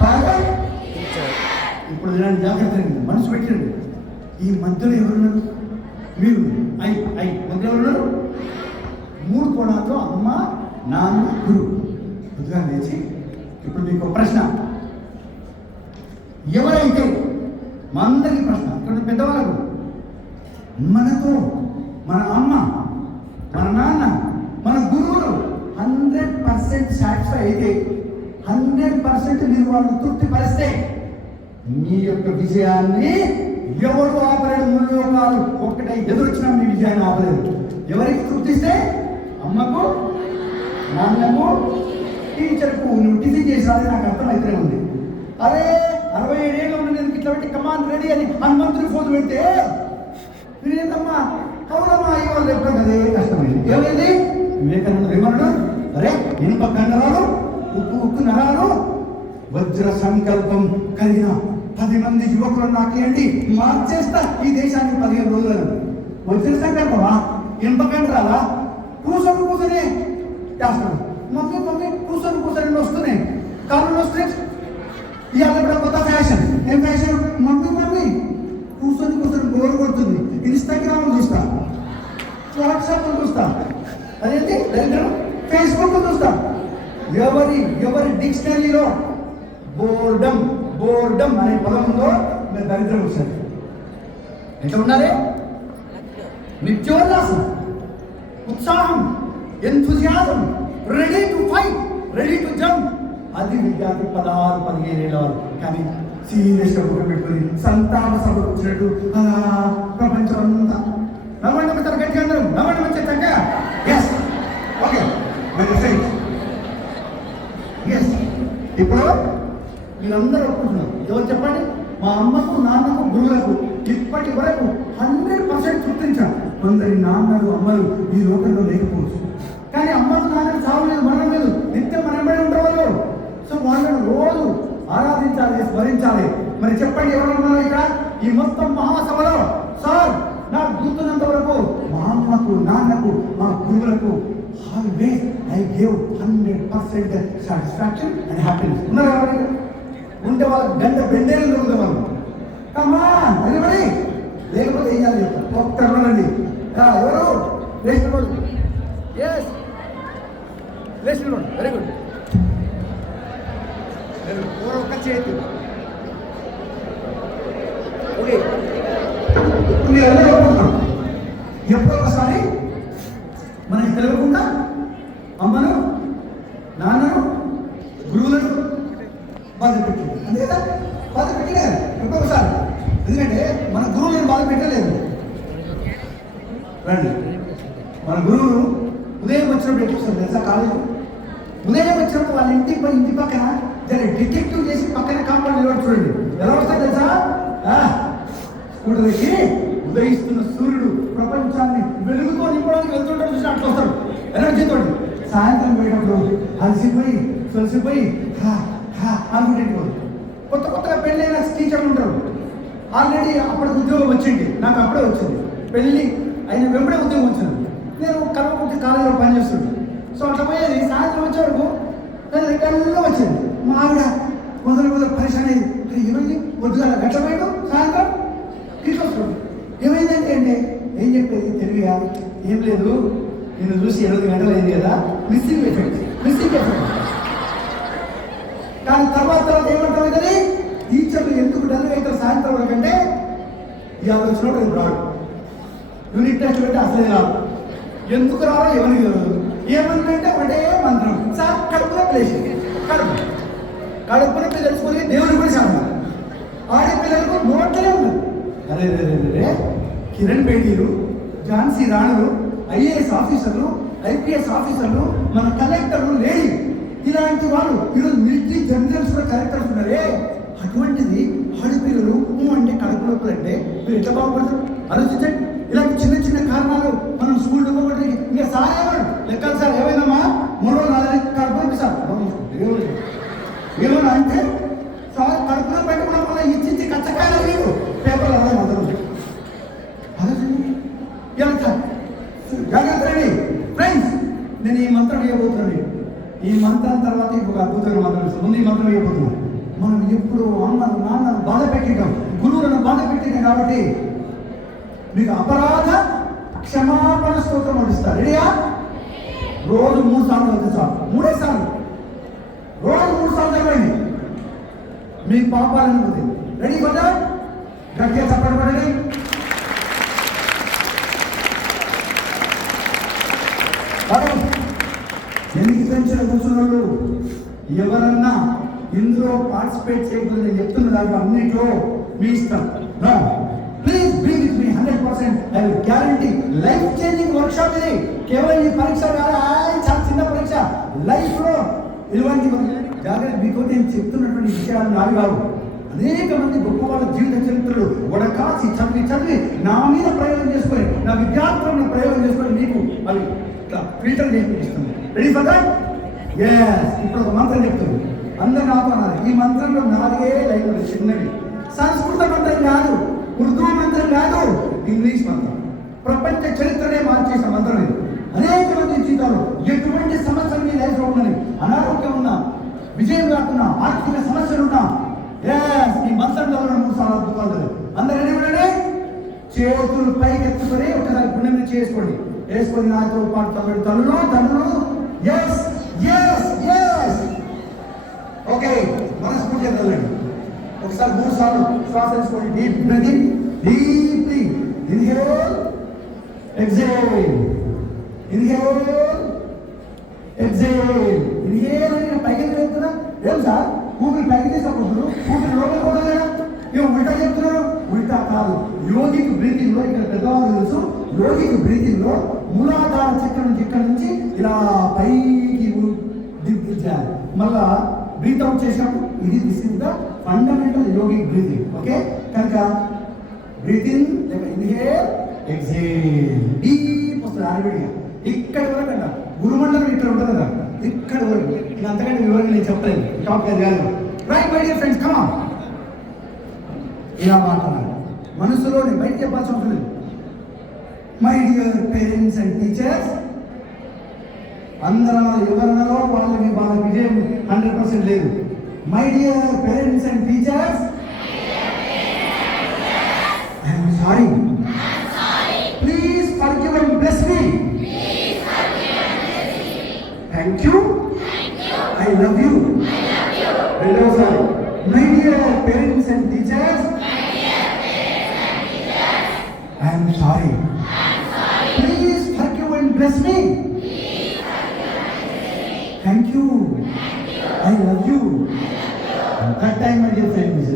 ఫాదర్ ఇప్పుడు ఇలాంటి జాగ్రత్త మనసు పెట్టండి. ఈ మధ్యలో ఎవరున్నారు? మీరు మధ్యలో ఎవరున్నారు? 3 కోణాల్లో అమ్మ, నాన్న, గురువు. కొద్దిగా లేచి ఇప్పుడు మీకు ప్రశ్న. ఎవరైతే మా అందరికీ ప్రశ్న, ఇక్కడ పెద్దవాళ్ళకు మనతో మన అమ్మ, మన నాన్న, మన గురువులు 100% సాటిస్ఫై అయితే 100% మీరు వాళ్ళని తృప్తిపరిస్తే మీ యొక్క విజయాన్ని ఎవరు ఆపలేడు. ముల్లోకాలు ఒక్కటే ఎదురొచ్చినా మీ విజయాన్ని ఆపలేదు. ఎవరికి తృప్తిస్తే? అమ్మకు, నాన్నకు, టీచర్కు. నువ్వు టిఫిన్ చేసాలని నాకు అర్థమైతేనే ఉంది. అరే 67 ఏళ్ళు ఉన్న నేను ఇట్లా పెట్టి కమాండ్ రెడీ అని హనుమంతుని ఫోన్ పెడితే మీరేంటమ్మా అవునమ్మా ఇవాళ ఎప్పుడు అదే కష్టమైంది. ఏమైంది? వివేకానంద విమరుడు అరే ఇనుప కండరాలు, ఉక్కు నరాలు, వజ్ర సంకల్పం కలిగిన 10 మంది యువకులను నాకేంటి మార్చేస్తా ఈ దేశానికి 15 రోజులను. వజ్ర సంకల్పమా? ఇనుప కండరాలా? కూర్చొని చేస్తాడు. మమ్మీ కూర్చొని వస్తున్నాయి, కాళ్ళు వస్తున్నాయి. ఇవాళ కూడా కొత్త ఫ్యాషన్. ఏం ఫ్యాషన్? మమ్మీ కూర్చొని బోర్ కొడుతుంది. ఇన్స్టాగ్రామ్ చూస్తా, వాట్సాప్ చూస్తా, అదేంటి దరిద్రం ఫేస్బుక్ చూస్తా. ఎవరి డిక్షనరీలో బోర్డమ్ అనే పదం ఉందో మీరు దరిద్రం వస్తుంది. ఎట్లా ఉండాలి? నిత్యోల్లాసం, ఉత్సాహం, enthusiasm, ready to fight, ready to jump. అది విద్యార్థి 16-17 ఏళ్ళ వారు. కానీ సీరియస్గా బుక్ పెట్టుకుని సంతాప సభ వచ్చినట్టు ప్రపంచం అంతా నవ్వండి వచ్చారు గట్టి అందరం నవ్వండి వచ్చే చక్క. Yes okay yes. ఇప్పుడు వీళ్ళందరూ ఒప్పుకుంటున్నారు. ఎవరు చెప్పండి? మా అమ్మకు, నాన్నకు, గురువులకు ఇప్పటి వరకు 100% తృప్తించారు. కొందరి నాన్నలు, అమ్మలు ఈ లోకంలో లేకపోవచ్చు. కానీ అమ్మకు, నాన్నకు చావు లేదు, మరణం లేదు, నిత్యం మనమే ఉంటారు వాళ్ళు. సో వాళ్ళని రోజు ఆరాధించాలి, స్మరించాలి. మరి చెప్పండి ఎవరు ఉన్నారు ఇక్కడ ఈ మొత్తం మహాసభలో? సార్ నాకు గుర్తున్నంత వరకు మా అమ్మకు, నాన్నకు, మా గురువులకు always I gave 100% satisfaction and happiness. ఉన్నారు ఎవరు? ఉంటే వాళ్ళకి గంట బెండేలు దొరుకుతాం వాళ్ళు. Come on anybody. లేకపోతే ఏం చేయాలి? ఒక్కరండి ఎవరు లేచినోడు. ఎస్ లేచినోడు. Very good. ఒక్క చేతి. ఓకే మీరు అందరూ ఒప్పుకుంటున్నాం. ఎప్పుడో ఒకసారి మనకి తెలియకుండా అమ్మను, నాన్నను, గురువులను బాధ పెట్టింది. అంతే కదా? బాధ పెట్టినా ఎప్పుడొకసారి. ఎందుకంటే మన గురువులను బాధ పెట్టలేదు. రండి, మన గురువులు ఉదయం వచ్చినప్పుడు ఎట్లా వస్తారు తెలుసా? కాలేజీ ఉదయం వచ్చినప్పుడు వాళ్ళ ఇంటి పక్కన డిటెక్టివ్ చేసి పక్కన కాంపౌండ్ నిలబడి చూడండి ఎలా వస్తాయి తెలుసా? స్కూటర్ ఎక్కి ఉదయిస్తున్న సూర్యుడు ప్రపంచాన్ని వెలుగుతో నింపడానికి వెళ్తుంటాడు చూసి అట్లా వస్తాడు ఎనర్జీతో. సాయంత్రం పోయేటప్పుడు అలసిపోయి సొలసిపోయి అనుకుంటే కొత్తగా పెళ్ళైన టీచర్లు ఉంటారు. ఆల్రెడీ అప్పటికి ఉద్యోగం వచ్చింది, నాకు అప్పుడే వచ్చింది. పెళ్ళి అయిన వెంబడే ఉద్యోగం వచ్చింది. నేను కలవకుంటే కాలేజీలో పనిచేస్తుంది. సో అట్లా పోయేది. సాయంత్రం వచ్చే వరకు కళ్ళలో వచ్చింది. మా ఆవిడ మొదలు పరిశాన్ అయింది. ఏమైంది? పొద్దుగాల గట్ల పోయాడు, సాయంత్రం ఇట్లా వస్తుంది. ఏమైందంటే ఏం చెప్పేది తెలివిగా? ఏం లేదు, నేను చూసి 8 గంటలు అయింది కదా, మిస్సింగ్ ఎఫెక్ట్. కానీ తర్వాత ఏమంటారు? టీచర్లు ఎందుకు డల్ అవుతారు సాయంత్రం వరకు అంటే ఇవాళ వచ్చినప్పుడు రేపు రాడు. యూనిట్ టెస్ట్ పెట్టి అసలే రాదు. ఎందుకు రాడో ఎవరికి తెలియదు. ఏమంటే ఒకటే మంత్రం, సార్ కడుపులో ప్లేస్. కడుపులో తెలుసుకొని దేవుని కూడా సార్ ఆడపిల్లలకు నోట్లే ఉంది. అరే కిరణ్ బేడీలు, ఝాన్సీ రాణులు, ఐఏఎస్ ఆఫీసర్లు, ఐపీఎస్ ఆఫీసర్లు, మన కలెక్టర్లు లేడీ, ఇలాంటి వాళ్ళు ఈరోజు మిలిటరీ జనరల్స్ కూడా కలెక్టర్స్ ఉన్నారే. అటువంటిది ఆడపిల్లలు అంటే కడుపు నొప్పులు అంటే మీరు ఎట్లా బాగుపడతారు ఆలోచించండి. ఇలాంటి చిన్న చిన్న కారణాలు మనం స్కూల్ డబ్బు ఇంకా సార్ ఏమన్నా లెక్కలు సార్ ఏమైందమ్మా 3 రోజులు 4 కడుపు సార్ ఏమన్నా అంటే సార్ కడుపులో పెట్టుకోవడం వల్ల ఇచ్చి కచ్చకాయలు మీకు పేపర్లు అదే మొదలు జాగ్రత్త రండి ఫ్రెండ్స్. నేను ఈ మంత్రం వేయబోతున్నాను. ఈ మంత్రం తర్వాత ఇంకొక అద్భుతమైన మంత్రం ముందు ఈ మంత్రం వేయబోతున్నాను. మనం ఎప్పుడు అమ్మను నాన్నను బాధ పెట్టింటాం, గురువులను బాధ పెట్టింటాం. కాబట్టి మీకు అపరాధ క్షమాపణ స్తోత్రం అందిస్తారు. రెడీయా? రోజు 3 సార్లు అవుతుంది సార్, 3 సార్లు రోజు 3 సార్లు చదవండి. మీ పాపాలను ఉంది. రెడీ కదా? గట్టిగా చప్పట్లు పడండి. ఎనికి పెంచిన కూర్చున్నాడు ఎవరన్నా ఇందులో పార్టిసిపేట్ చేయకపోతే నేను చెప్తున్న దాంట్లో అన్నింటిలో మీ ఇష్టం. Please be with me 100%. I will guarantee life changing workshop ఇది. కేవలం ఈ పరీక్ష కాదు, చాలా చిన్న పరీక్ష. లైఫ్ లో ఇలాంటి జాగ్రత్త మీతో నేను చెప్తున్నటువంటి విషయాలు నావి కావు. అనేక మంది గొప్ప వాళ్ళ జీవిత చరిత్రలు వడకాచి చదివి నా మీద ప్రయోగం చేసుకొని, నా విద్యార్థులను ప్రయోగం చేసుకొని మీకు అవి ఇట్లా ఫిల్టర్ చేపిస్తుంది. Ready for that? yes. ఇప్పుడు ఒక మంత్రం చెప్తుంది, అందరు నాతో అన్నారు. ఈ మంత్రంలో 4 లైన్లు చిన్నవి. సంస్కృత మంత్రం కాదు, ఉర్దూ మంత్రం కాదు, ఇంగ్లీష్ మంత్రం. ప్రపంచ చరిత్రనే మార్చేసిన మంత్రం ఇది. అనేక మంది జీవితాలు ఎటువంటి సమస్యలు మీ లైఫ్లో ఉన్నది, అనారోగ్యం ఉన్నా, విజయం కాకుండా, ఆర్థిక సమస్యలున్నా, ఈ మంత్రంలో 3 సార్లు అద్భుతాలు. అందరూ ఏమంటే చేతులు పైకి ఎత్తుకొని ఒకసారి పుణ్యం చేసుకోండి. వేసుకొని నాతో పాటు తల్లులు ఎస్ ఎస్ ఎస్. ఓకే, మనస్ఫూర్తిగా చదవండి. ఒకసారి 3 సార్లు శ్వాస తీసుకోండి. Deep breathing, deeply inhale, exhale, inhale, exhale. Inhale అని పైకి చెప్తున్నా. ఏం సార్ ఊపిరి పైకి తీసుకోకూడదు, ఊపిరి లోపల కూడా లేదా? ఏమో ఉల్టా చెప్తున్నారు. ఉల్టా కాదు, యోగిక్ బ్రీతింగ్ లో ఇక్కడ పెద్దవాళ్ళు తెలుసు. యోగిక్ బ్రీతింగ్ లో మూలాధార చక్రం నుంచి ఇక్కడ నుంచి ఇలా పైకి చేయాలి. మళ్ళా బ్రీత్ అవుట్ చేసినప్పుడు ఇది this is the fundamental yogic breathing. Okay, కనుక బ్రీతింగ్ లేక ఇన్హేల్, ఎక్సేల్, డీప్ వస్తుంది ఆడివిడిగా. ఇక్కడ వరకు అంట గురుమండలం ఇక్కడ ఉంటుంది కదా, ఇక్కడ వరకు. నేను అంతకంటే వివరంగా నేను చెప్పలేదు, టాప్ కాదు. Right my dear friends, come on. ఇలా మాట్లాడాలి మనసులోనే, బయట చెప్పాల్సిన అవసరం లేదు. My dear parents and teachers, అందరూ ఎవరినలో వాళ్ళ విజయం 100% లేదు. My dear parents and teachers, I'm sorry. Please forgive and bless me. Thank you, I love you. రెండవసారి, my dear parents and teachers, I'm sorry. Please forgive and bless me. Thank you. I love you. That time, my dear friends,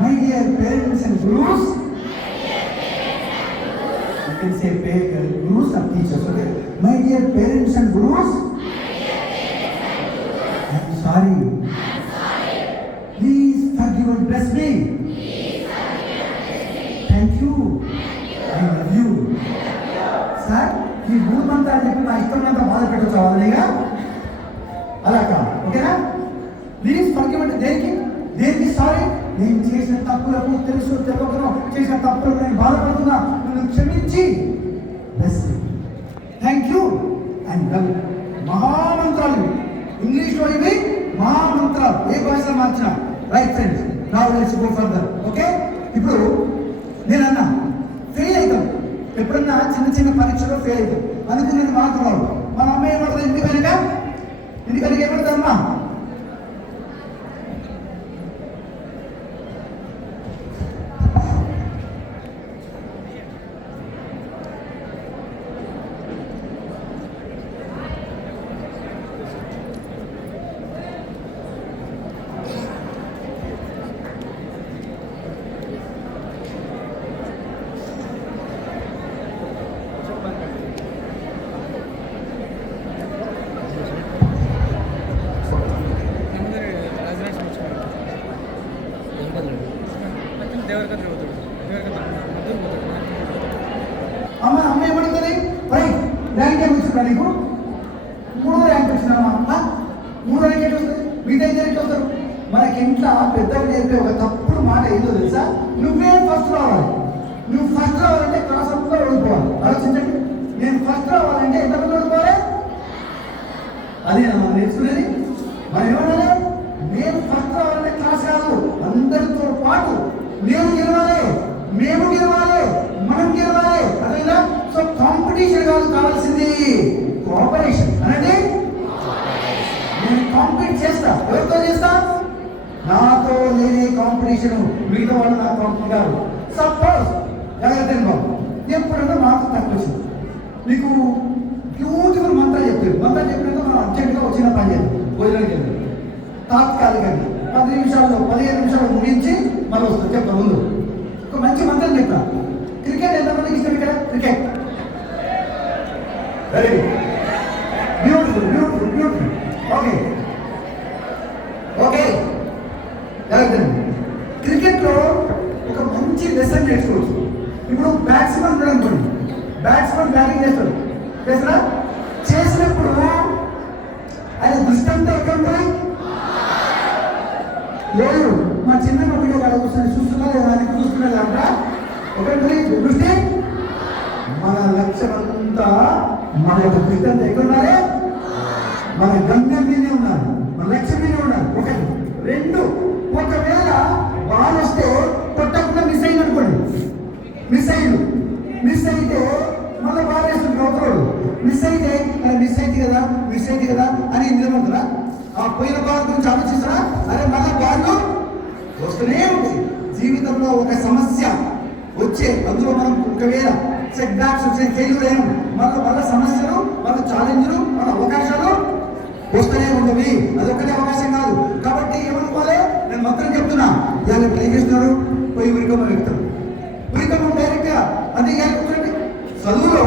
my dear parents and gurus, you can say gurus or teachers, okay? My dear parents and gurus, I am sorry. Please forgive and bless me. Thank you. I love you. Sir, ఈ 3 మంత్రాలు చెప్పి నా ఇష్టమైనంత బాధ పెట్టవచ్చు అవన్నీగా, అలా కాదు. ఓకేనా? Please forgive అంటే దేనికి సారీ? నేను చేసిన తప్పులకు తెలుసు తెలియకనో చేసిన తప్పులకు నేను బాధపడుతున్నా, నన్ను క్షమించి bless me. Thank you and love. మహామంత్రాలు ఇంగ్లీష్లో ఇవి మహామంత్రాలు, ఏ భాషలో మార్చినా. Right friends, now let's go further. Okay, ఇప్పుడు నేను అన్నా ఫెయిల్ అవుతాం. ఎప్పుడన్నా చిన్న పరీక్షలో ఫెయిల్ అవుతాం. అందుకు నేను మాట్లాడు. మన అమ్మ ఏమంటుంది? ఇంటికనక ఏమంటుందమ్మా? వచ్చినా నీకు? 3వ ర్యాంక్ వచ్చినామా? 3వ ర్యాంక్ ఎట్లా వస్తుంది? మిగతా ఇద్దరు ఎట్లా వస్తారు? మనకి ఇంట్లో పెద్దలు నేర్పే ఒక తప్పుడు మాట ఏందో తెలుసా? నువ్వే ఫస్ట్ రావాలి. నువ్వు ఫస్ట్ రావాలంటే క్లాస్ అంతా ఓడిపోవాలి. ఆలోచించండి, నేను ఫస్ట్ రావాలంటే ఎంతమంది ఓడిపోవాలి? అదే మనం నేర్చుకునేది. మనం ఏమన్నా, నేను ఫస్ట్ రావాలంటే క్లాస్ కాదు, అందరితో పాటు నేను గెలవాలి, మేము గెలవాలి, మనం గెలవాలి. అదేనా? సో కాంపిటీషన్ కాదు కావాల్సింది, కోఆపరేషన్. అనండి, నేను కాంపిటీట్ చేస్తా. ఎవరితో చేస్తా? నాతో లేని కాంపిటీషన్, మిగతా వాళ్ళు నాకు కాంపిటీట్ కాదు. సపోజ్ జాగ్రత్త బాబు, ఎప్పుడన్నా మాకు తక్కువ వచ్చింది, నీకు బ్యూటిఫుల్ మంత్రాలు చెప్పారు. మంత్రాలు చెప్పినాక మనం అర్జెంట్గా వచ్చిన పని చేయాలి, భోజనానికి వెళ్ళి తాత్కాలికంగా 10 నిమిషాల్లో 15 నిమిషాలు ముగించి మళ్ళీ వస్తుంది. చెప్తా ముందు ఒక మంచి మంత్రం చెప్తా. క్రికెట్ ఎంతమందికి ఇష్టం ఇక్కడ? Cricket very beautiful beautiful beautiful. Okay okay, క్రికెట్లో ఒక మంచి లెసన్ నేర్చుకోవచ్చు. ఇప్పుడు బ్యాట్స్మెన్ కూడా అనుకోండి, బ్యాట్స్మెన్ బ్యాటింగ్ చేస్తాడు, చేసినా చేసినప్పుడు ఆయన దృష్టి అంతా ఎక్కడ ఉంటాయి? లేదు, మా చిన్న బిడ్డ కాడ కూర్చొని చూస్తున్నా లేదా అని చూస్తున్నా అంట ఒకటి దృష్టి. మన లక్ష్యం అంతా, మన యొక్క దృష్టి అంతా ఎక్కడ ఉండాలి? మన గమ్యం మీదే ఉండాలి, మన లక్ష్యం మీదే ఉండాలి. ఒకటి. 2, ఒకవేళ బాల్ వస్తే కొట్టకుండా మిస్ అయింది అనుకోండి, మిస్ అయితే మళ్ళీ బాల్ వేస్తుంది ఒకరోడు. మిస్ అయితే కదా అని నిలబడుతున్నా, ఆ పోయిన బాల్ గురించి ఆలోచిస్తున్నా, అరే మళ్ళీ బాల్ వస్తూనే ఉంది. జీవితంలో ఒక సమస్య వచ్చే, అందులో మనం ఒకవేళ సెట్ బ్యాక్స్ వచ్చే, ఫెయిల్యూర్ అయ్యాం, మళ్ళీ సమస్యలు, మన ఛాలెంజ్లు, మన అవకాశాలు వస్తూనే ఉండవి. అదొక్కటే అవకాశం కాదు. కాబట్టి ఏమనుకోవాలి? నేను మొత్తం చెప్తున్నా, ఇవాళ ట్రై చేస్తున్నారు, పోయి ఉరికమ్మ ఎక్కుతాడు. ఉరికమ్మ డైరెక్ట్గా అది కూర్చోండి. చదువులో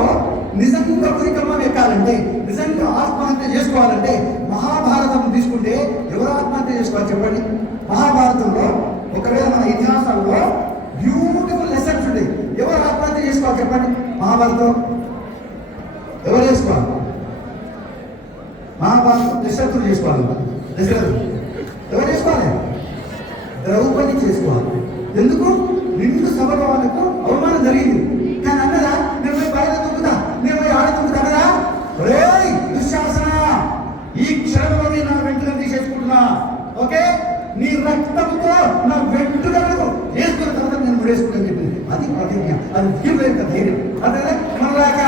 నిజంగా ఉరికమ్మ ఎక్కాలంటే, నిజంగా ఆత్మహత్య చేసుకోవాలంటే మహాభారతం తీసుకుంటే ఎవరు ఆత్మహత్య చేసుకోవాలి చెప్పండి? మహాభారతంలో ఒకవేళ మన ఇతిహాసాల్లో బ్యూటిఫుల్ లెసన్స్ ఉంటాయి. ఎవరు ఆత్మహత్య చేసుకోవాలి చెప్పండి? మహాభారతం ఎవరు చేసుకోవాలి? మహాభారతం దశరథుడు చేసుకోవాలి. దశరథుడు ఎవరు చేసుకోవాలి? ద్రౌపది చేసుకోవాలి. ఎందుకు? నిండు సభలో వాళ్ళకు అవమానం జరిగింది, కానీ అన్నదా నేను పోయి బయట దుక్కుతా, నేను పోయి ఆడ దుక్కుతా అన్నదా? రే దుశ్శాసన, ఈ క్షణంలో నా వెంట్రుకలు తీసేసుకుంటున్నా, ఓకే, నీ రక్తంతో నా వెంట్రుకలకు వేసుకున్న తర్వాత నేను ముడేసుకుంటాను చెప్పింది. అది ప్రతిజ్ఞ, అది తీవ్ర యొక్క ధైర్యం. అదే మనలాక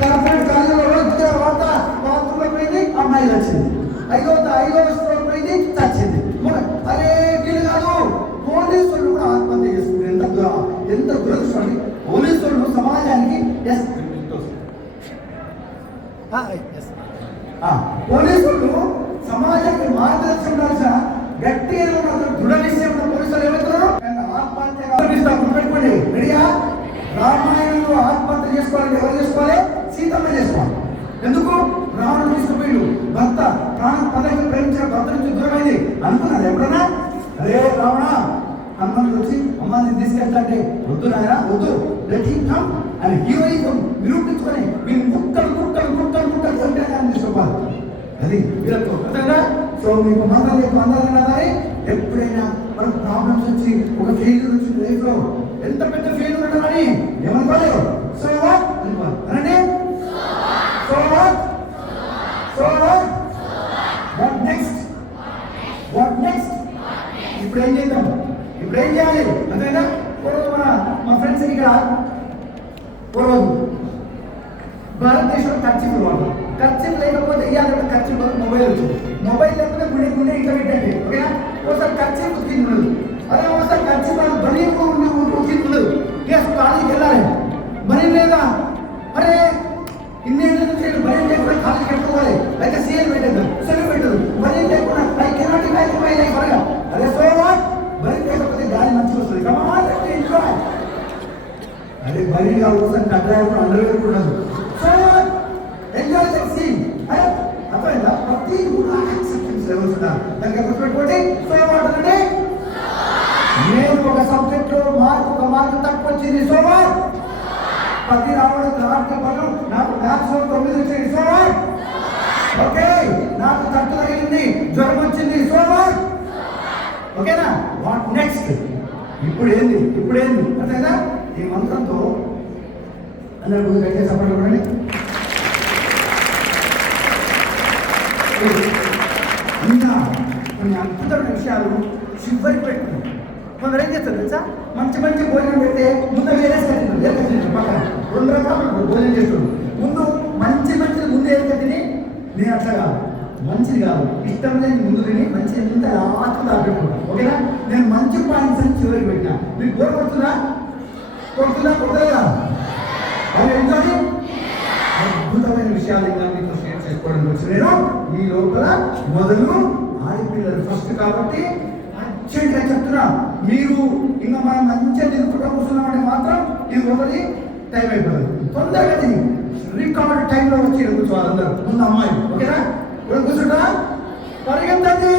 కార్పొరేట్ కాలేజీలో వార్త బాత్రూంలో పోయింది, అమ్మాయి వచ్చింది. 5వ స్టోర్ పోయింది, చచ్చింది. అరే వీళ్ళు కాదు, పోలీసులు కూడా ఆత్మహత్య చేసుకుంటారు. ఎంత దురదృష్టం. పోలీసులు సమాజానికి పోలీసులు సమాజానికి మార్గదర్శనం ఉండాల్సిన గట్టిగా దృఢ నిశ్చయం ఉన్న పోలీసులు ఏమవుతున్నారు? ఆత్మహత్య గుర్తుపెట్టుకోండి. రెడీయా? రామాయణంలో ఆత్మహత్య చేసుకోవాలంటే ఎవరు చేసుకోవాలి? సీతమ్మ చేసుకోవాలి. ఎందుకు? రావణుడు తీసుకుపోయిండు, భర్త ప్రాణం పదవి ప్రేమించిన భర్త నుంచి దూరమైంది అనుకున్నాడు ఎప్పుడన్నా? అరే రావణ, హనుమంతుడు వచ్చి అమ్మాయిని తీసుకెళ్తాంటే వద్దు నాయన వద్దు, లెట్ హిమ్ కమ్ అని హీరోయిజం నిరూపించుకొని వీళ్ళు ముక్కలు సంఖ్యాన్ని తీసుకోవాలి. అది వీళ్ళతో అదేనా? సో మీకు మందాలి ఎప్పుడైనా మనకు ప్రాబ్లమ్స్ వచ్చి ఒక ఫెయిల్యూర్ వచ్చింది లైఫ్లో, ఎంత పెద్ద ఫెయిల్యూర్ ఉంటుందని ఏమనుకోవాలి? సో వాట్ అనుకోవాలి. అనండి, సో వాట్ నెక్స్ట్ ఇప్పుడు ఏం చేద్దాం, ఇప్పుడు ఏం చేయాలి అంతేనా? మా ఫ్రెండ్స్ ఇక్కడ పూర్వం భారతదేశంలో ఖర్చు వాళ్ళు ఖర్చు లేకపోతే ఇవ్వాలంటే ఖర్చు మొబైల్ వచ్చింది. మొబైల్ లేకపోతే గుండె ఇంకా పెట్టండి, ఓకేనా? ఒకసారి ఖర్చు ఉతికి ఉండదు, అదే ఒకసారి ఖర్చు వాళ్ళు బలి ఉతికి ఉండదు. గ్యాస్ కాలేజీకి వెళ్ళాలి, బలి లేదా? అరే ఇన్నేళ్ళ నుంచి బలి లేకుండా కాలేజీకి పెట్టుకోవాలి, అయితే సీఎల్ పెట్టేద్దాం, సెలవు పెట్టదు. బలి లేకుండా అదే సో వాట్? బలి లేకపోతే గాలి మంచిగా వస్తుంది. ఎంజాయ్. అదే బలి కావాలి కట్టాలి, అండర్వేర్ కూడా ఉండదు. So what? ఎంజాయ్ చేసి అరే అర్థమైందా? ప్రతి కూడా యాక్సెప్టెన్స్ లెవెల్స్ ఉన్నారు. దానికి గుర్తుపెట్టుకోండి. సో వాట్ అంటే నేను ఒక సబ్జెక్ట్లో మార్కు తక్కువ వచ్చింది, సో వాట్? 10 రావడం రావడం పదం నాకు మ్యాథ్స్ 9 వచ్చింది. సో ఓకే, నాకు తట్టు తగిలింది, జ్వరం వచ్చింది. సో ఓకేనా? What next? ఇప్పుడు ఏంది అంతేనా? ఈ మంత్రంతో అందరూ ముందు కట్టే సపోర్ట్ చూడండి. ఇంకా కొన్ని అద్భుతమైన విషయాలు చివరికి పెట్టుకున్నాం. కొందరు ఏం చేస్తారు తెలుసా? మంచి భోజనం పెడితే ముందు వేరే పక్కన 2 రకాలు భోజనం చేస్తున్నాడు. ముందు మంచి ముందు ఏం తిని, నేను అట్లా కాదు, మంచిది కాదు, ఇష్టం లేని ముందు తిని మంచి ఇంత లాస్ట్ దాపెట్టుకుంటాను. ఓకేనా? నేను మంచి పాయింట్స్ అని చివరికి పెట్టినా. మీకు బోర్ కొడుతుందా? అది ఎంజాయ్ అద్భుతమైన విషయాలు ఇంకా మీతో షేర్ చేసుకోవడానికి వచ్చి నేను ఈ లోపల మొదలు ఆడపిల్లలు ఫస్ట్ కాబట్టి అర్జెంట్గా చెప్తున్నా. మీరు ఇంకా మనం మంచిగా నిలుపుకుంటూ కూర్చున్నామంటే మాత్రం ఇది ఒకటి టైం అయిపోతుంది. తొందరగా తిని రికార్డ్ టైంలో వచ్చి కూర్చోవాలి అందరూ. ముందు అమ్మాయి ఓకేనా? కూర్చుంటా పరిగెత్తండి.